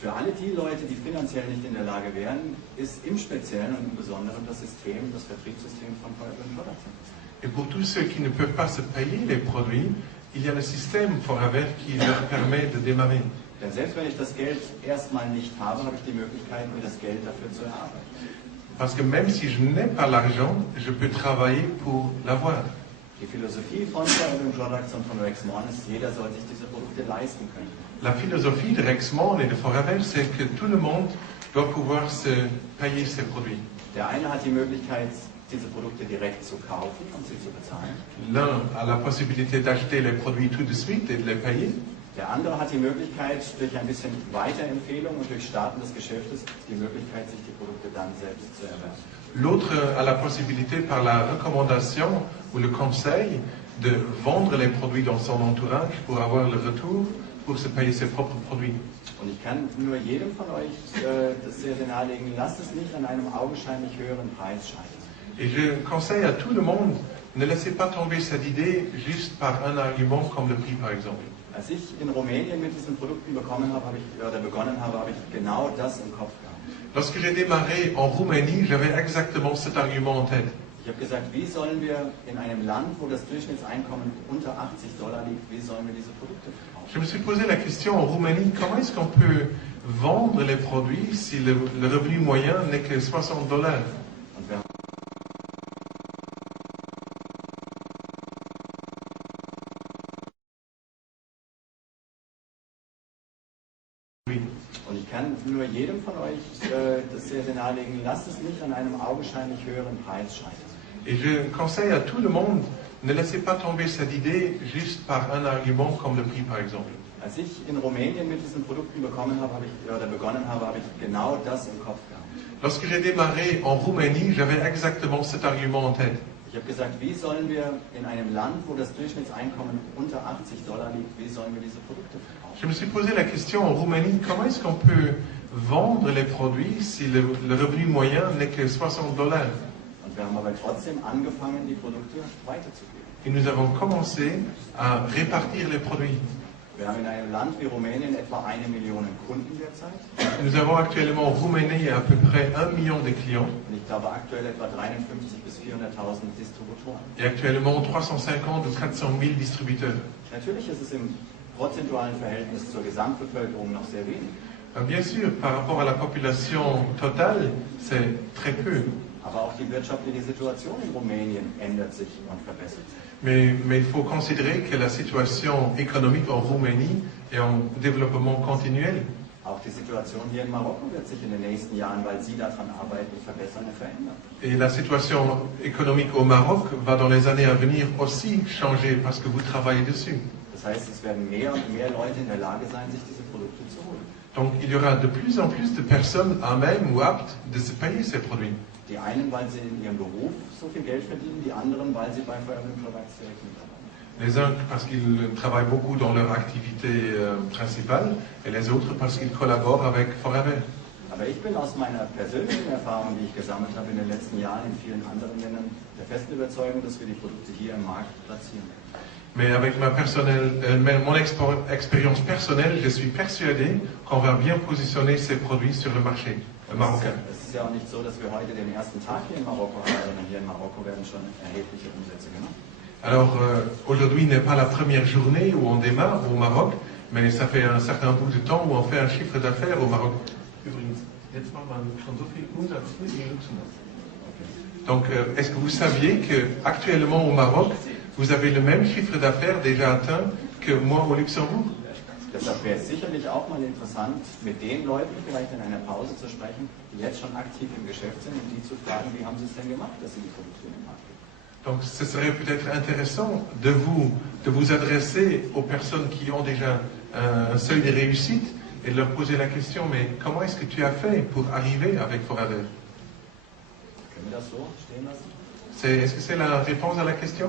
Für alle die Leute, die finanziell nicht in der Lage wären, ist im Speziellen und im Besonderen das System, das Vertriebssystem von Feuerwehr Products interessant. Et pour tous ceux qui ne peuvent pas se payer les produits, il y a le système Foraver qui leur permet de démarrer. Denn selbst wenn ich das Geld erstmal nicht habe, habe ich die Möglichkeit, mir das Geld dafür zu erarbeiten. Parce que même si je n'ai pas l'argent, je peux travailler pour l'avoir. Die Philosophie von Feuerwehr Products und von Rexmon ist, jeder soll sich diese Produkte leisten können. La philosophie de Rexmon et de Foraver, c'est que tout le monde doit pouvoir se payer ses produits. Der eine hat die Möglichkeit, diese Produkte direkt zu kaufen und sie zu bezahlen. L'un a la possibilité d'acheter les produits tout de suite et de les payer. Der andere hat die Möglichkeit, durch ein bisschen Weiterempfehlung und durch Starten des Geschäftes, die Möglichkeit, sich die Produkte dann selbst zu erwerben. L'autre a la possibilité, par la recommandation ou le conseil, de vendre les produits dans son entourage pour avoir le retour, pour se payer ses propres produits. Und ich kann nur jedem von euch das sehr, sehr nahelegen, lasst es nicht an einem augenscheinlich höheren Preis scheitern. Et je conseille à tout le monde, ne laissez pas tomber cette idée juste par un argument comme le prix par exemple. Als ich in Rumänien mit diesen Produkten begonnen habe, habe ich genau das im Kopf gehabt. Lorsque j'ai démarré en Roumanie, j'avais exactement cet argument en tête. Ich habe gesagt, wie sollen wir in einem Land, wo das Durchschnittseinkommen unter $80 liegt, wie sollen wir diese Produkte verkaufen? Je me suis posé la question en Roumanie, comment est-ce qu'on peut vendre les produits si le revenu moyen n'est que $60? Und wir Und ich kann nur jedem von euch das sehr, sehr nahelegen, lasst es nicht an einem augenscheinlich höheren Preis scheitern. Et je conseille à tout le monde, ne laissez pas tomber cette idée juste par un argument comme le prix par exemple. Als ich in Rumänien mit diesen Produkten begonnen habe, habe ich genau das im Kopf gehabt. Lorsque j'ai démarré en Roumanie, j'avais exactement cet argument en tête. Ich habe gesagt, wie sollen wir in einem Land, wo das Durchschnittseinkommen unter $80 liegt, wie sollen wir diese Produkte verkaufen? Je me suis posé la question en Roumanie, comment est-ce qu'on peut vendre les produits si le revenu moyen n'est que $60? Und wir haben aber trotzdem angefangen, die Produkte weiterzugeben. Et nous avons commencé à répartir les produits. Wir haben in einem Land wie Rumänien etwa 1 Million Kunden derzeit. Nous avons actuellement en Roumanie à peu près 1 million de clients Und ich glaube aktuell etwa 53.000 bis 400.000 Distributoren. et actuellement 350 ou 400 000 distributeurs. Natürlich ist es im prozentualen Verhältnis zur Gesamtbevölkerung noch sehr wenig. Bien sûr, par rapport à la population totale, c'est très peu. Aber auch die wirtschaftliche Situation in Rumänien ändert sich und verbessert sich. Mais il faut considérer que la situation économique en Roumanie est en développement continuel. Auch die Situation hier in Marokko wird sich in den nächsten Jahren, weil Sie daran arbeiten, verbessern und verändern. Et la situation économique au Maroc va dans les années à venir aussi changer parce que vous travaillez dessus. Das heißt, es werden mehr und mehr Leute in der Lage sein, sich diese Produkte zu holen. Donc il y aura de plus en plus de personnes à même ou aptes de se payer ces produits. Die einen, weil sie in ihrem Beruf so viel Geld verdienen, die anderen, weil sie bei Feuerwehr Products direkt mitarbeiten. Les uns parce qu'ils travaillent beaucoup dans leur activité principale et les autres parce qu'ils collaborent avec Foraver. Aber ich bin aus meiner persönlichen Erfahrung, die ich gesammelt habe in den letzten Jahren in vielen anderen Ländern, der festen Überzeugung, dass wir die Produkte hier im Markt platzieren. Mais avec mon expérience personnelle, je suis persuadé qu'on va bien positionner ces produits sur le marché marocain. Es ist ja auch nicht so, dass wir heute den ersten Tag hier in Marokko haben, sondern hier in Marokko werden schon erhebliche Umsätze gemacht. Alors aujourd'hui n'est pas la première journée où on démarre au Maroc, mais ça fait un certain bout de temps où on fait un chiffre d'affaires au Maroc. Donc est-ce que vous saviez qu'actuellement au Maroc, vous avez le même chiffre d'affaires déjà atteint que moi au Luxembourg? Deshalb wäre es sicherlich auch mal interessant, mit den Leuten vielleicht in einer Pause zu sprechen, die jetzt schon aktiv im Geschäft sind und die zu fragen, wie haben sie es denn gemacht, dass sie die Produkte in den Markt geben. Donc ce serait peut-être intéressant de vous adresser aux personnes qui ont déjà un seuil de réussite et de leur poser la question, mais comment est-ce que tu as fait pour arriver avec Foraver? Können wir das so stehen lassen? Est-ce que c'est la réponse à la question?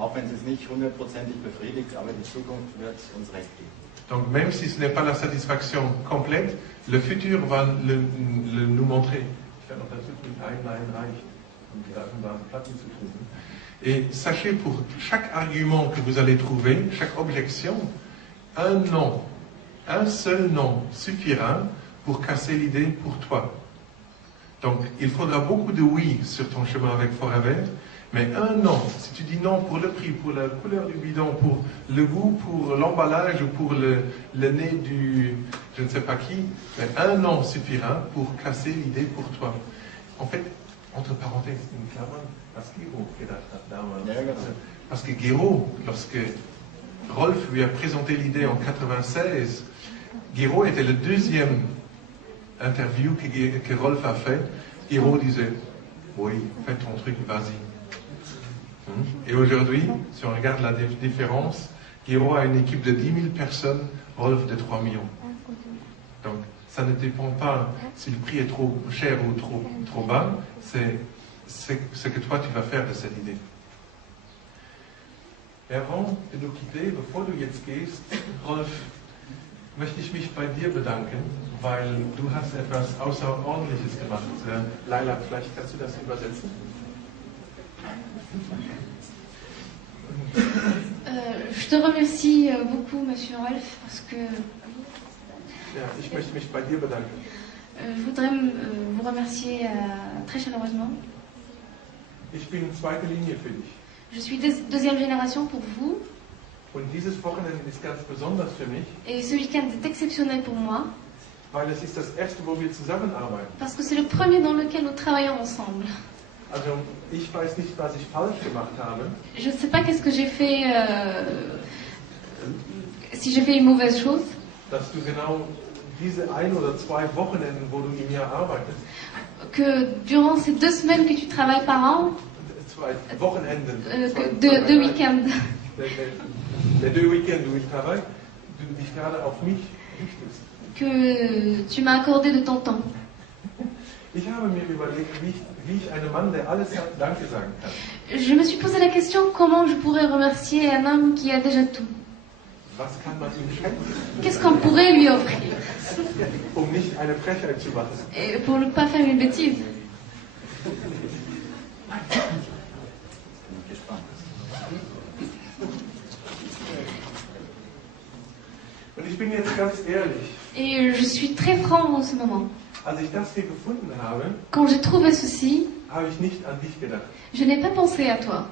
Auch wenn es nicht hundertprozentig befriedigt, aber die Zukunft wird uns recht geben. Donc même si ce n'est pas la satisfaction complète, le futur va nous montrer. Et sachez pour chaque argument que vous allez trouver, chaque objection, un non, un seul non suffira pour casser l'idée pour toi. Donc il faudra beaucoup de oui sur ton chemin avec Forever, mais un non, si tu dis non pour le prix, pour la couleur du bidon, pour le goût, pour l'emballage ou pour le nez du je ne sais pas qui, mais un non suffira pour casser l'idée pour toi. En fait, entre parenthèses, une Klammer, was Gero gedacht hat damals. Parce que Gero, lorsque Rolf lui a présenté l'idée en 96, Gero était le deuxième interview que Rolf a fait. Gero disait, oui, fais ton truc, vas-y. Et aujourd'hui, si on regarde la différence, Gero a une équipe de 10 000 personnes, Rolf de 3 millions. Donc, ça ne dépend pas si le prix est trop cher ou trop bas, c'est ce que toi tu vas faire de cette idée. Et avant de nous quitter, bevor du jetzt gehst, Rolf, möchte ich mich bei dir bedanken, weil du hast etwas Außerordentliches gemacht. Laila, vielleicht kannst du das übersetzen? Je te remercie beaucoup, Monsieur Rolf, parce que Ja, ich möchte mich bei dir bedanken. je voudrais vous remercier très chaleureusement. Ich bin zweite Linie für dich. Je suis deuxième génération pour vous. Und dieses Wochenende ist ganz besonders für mich, Et ce week-end est exceptionnel pour moi, weil es ist das erste, wo wir zusammenarbeiten. parce que c'est le premier dans lequel nous travaillons ensemble. Also ich weiß nicht, was ich falsch gemacht habe. Je ne sais pas qu'est-ce que j'ai fait, si j'ai fait une mauvaise chose, Dass du genau diese ein oder zwei Wochenenden, wo du im Jahr arbeitest, que durant ces 2 semaines que tu travailles par an, zwei Wochenenden, deux week-ends, les deux week-ends où il travaille, du dich gerade auf mich richtest. que tu m'as accordé de ton temps. Ich habe mir überlegt, wie ich einem Mann, der alles hat, Danke sagen kann. Je me suis posé la question comment je pourrais remercier un homme qui a déjà tout. Was kann man ihm schenken, Qu'est-ce qu'on pourrait lui offrir nicht eine Frechheit zu machen? et pour ne pas faire une bêtise. Und ich bin jetzt ganz ehrlich, Et je suis très franc en ce moment. als ich das hier gefunden habe, Quand j'ai trouvé ceci, habe ich nicht an dich gedacht. je n'ai pas pensé à toi.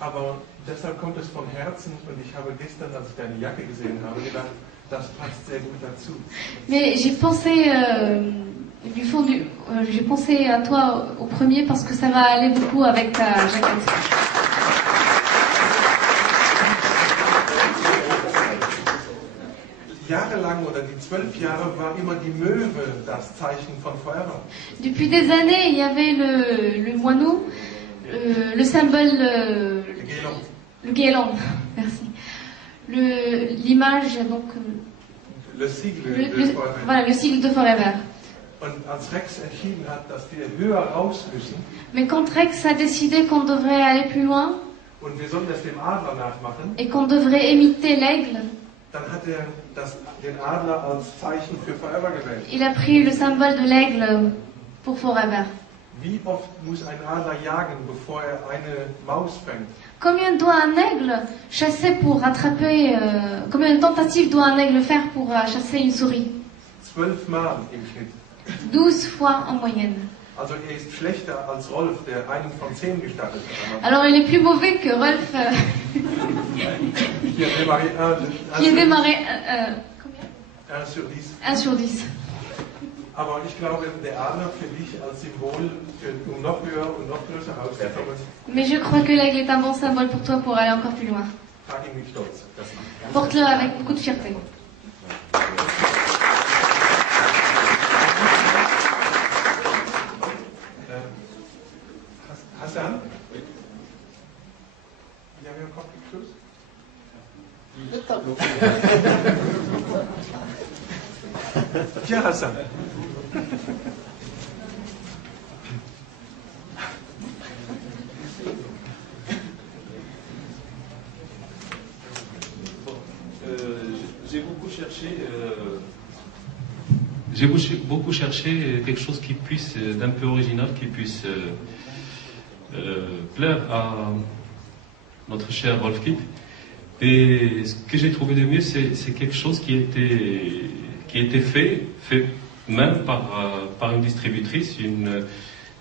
Aber deshalb kommt es von Herzen und ich habe gestern, als ich deine Jacke gesehen habe, gedacht, das passt sehr gut dazu. Mais j'ai pensé du fond j'ai pensé à toi au premier parce que ça va aller beaucoup avec ta jaquette. Jahrelang oder die 12 Jahre war immer die Möwe das Zeichen von Forever. Depuis des années, il y avait le moineau, le symbole, Gelung. le guélan, merci. L'image, donc, Le sigle le, de Forever. voilà, le sigle de Forever. Und als Rex entschieden hat, dass wir höher raus müssen Mais quand Rex a décidé qu'on devrait aller plus loin und wir sollen das dem Adler nachmachen, et qu'on devrait imiter l'aigle, dann hat er den Adler als Zeichen für Forever gewählt. il a pris le symbole de l'aigle pour Forever. Wie oft muss ein Adler jagen, bevor er eine Maus fängt? Combien doit un aigle chasser pour attraper, combien de tentatives doit un aigle faire pour chasser une souris? 12 Mal im Schnitt. 12 fois en moyenne. Also er ist schlechter als Rolf, der einen von 10 gestartet hat. Alors il est plus mauvais que Rolf Qui a démarré qui a démarré combien? 1 sur 10. 1 sur 10. Aber ich glaube, der Adler für dich als Symbol, um noch höher und noch größer rauszukommen, Mais je crois que l'aigle est un bon symbole pour toi pour aller encore plus loin. trage ihn mit Stolz. Porte-le avec beaucoup de fierté. Hassan? Wir haben ja Kopf geküsst. Ja, Hassan. beaucoup cherché quelque chose qui puisse, d'un peu original, qui puisse plaire à notre cher Rolf Kip. Et ce que j'ai trouvé de mieux, c'est quelque chose qui était fait même par une distributrice,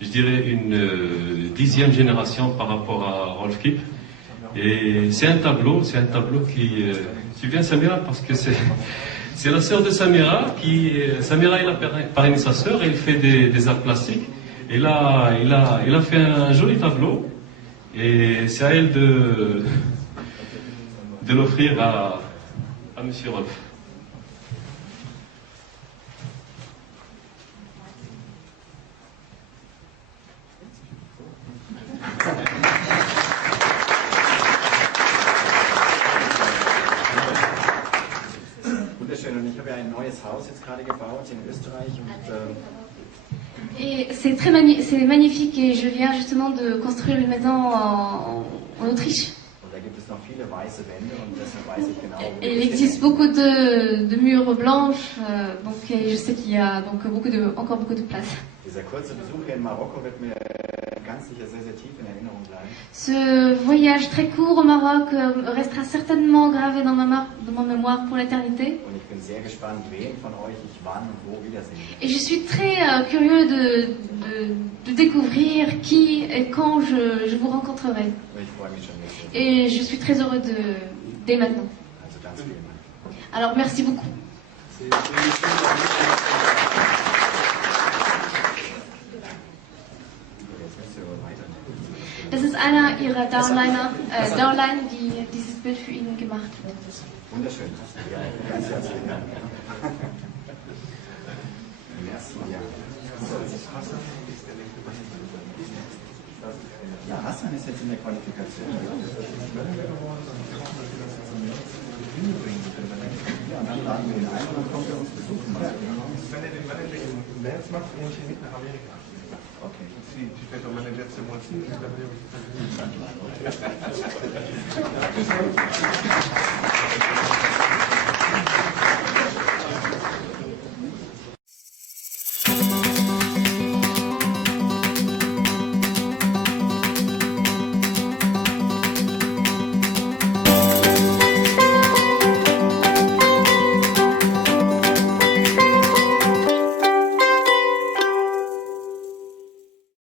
je dirais une 10e génération par rapport à Rolf Kip. Et c'est un tableau qui... Tu viens Samira parce que c'est la sœur de Samira Samira elle a parrainé sa sœur et elle fait des arts plastiques. Et là, il a fait un joli tableau et c'est à elle de l'offrir à Monsieur Rolf. Wunderschön, und ich habe ja ein neues Haus jetzt gerade gebaut in Österreich und Et c'est magnifique et je viens justement de construire une maison en Autriche. Et il existe beaucoup de murs blanches, donc je sais qu'il y a donc encore beaucoup de place. Ce voyage très court au Maroc restera certainement gravé dans ma mémoire pour l'éternité. Et je suis très curieux de découvrir qui et quand je vous rencontrerai. Et je suis très heureux dès maintenant. Alors merci beaucoup. Das ist einer ihrer Downliner, die dieses Bild für ihn gemacht hat. Wunderschön. Ja, ganz herzlichen Dank. Merci. Ja, Hassan ist jetzt in der Qualifikation. Ja, und dann laden wir ihn ein und dann kommt er uns besuchen. Wenn er den März macht, nehme ich ihn mit nach Amerika. Okay. Tu fais ton manager de ce mois-ci, je t'appelle.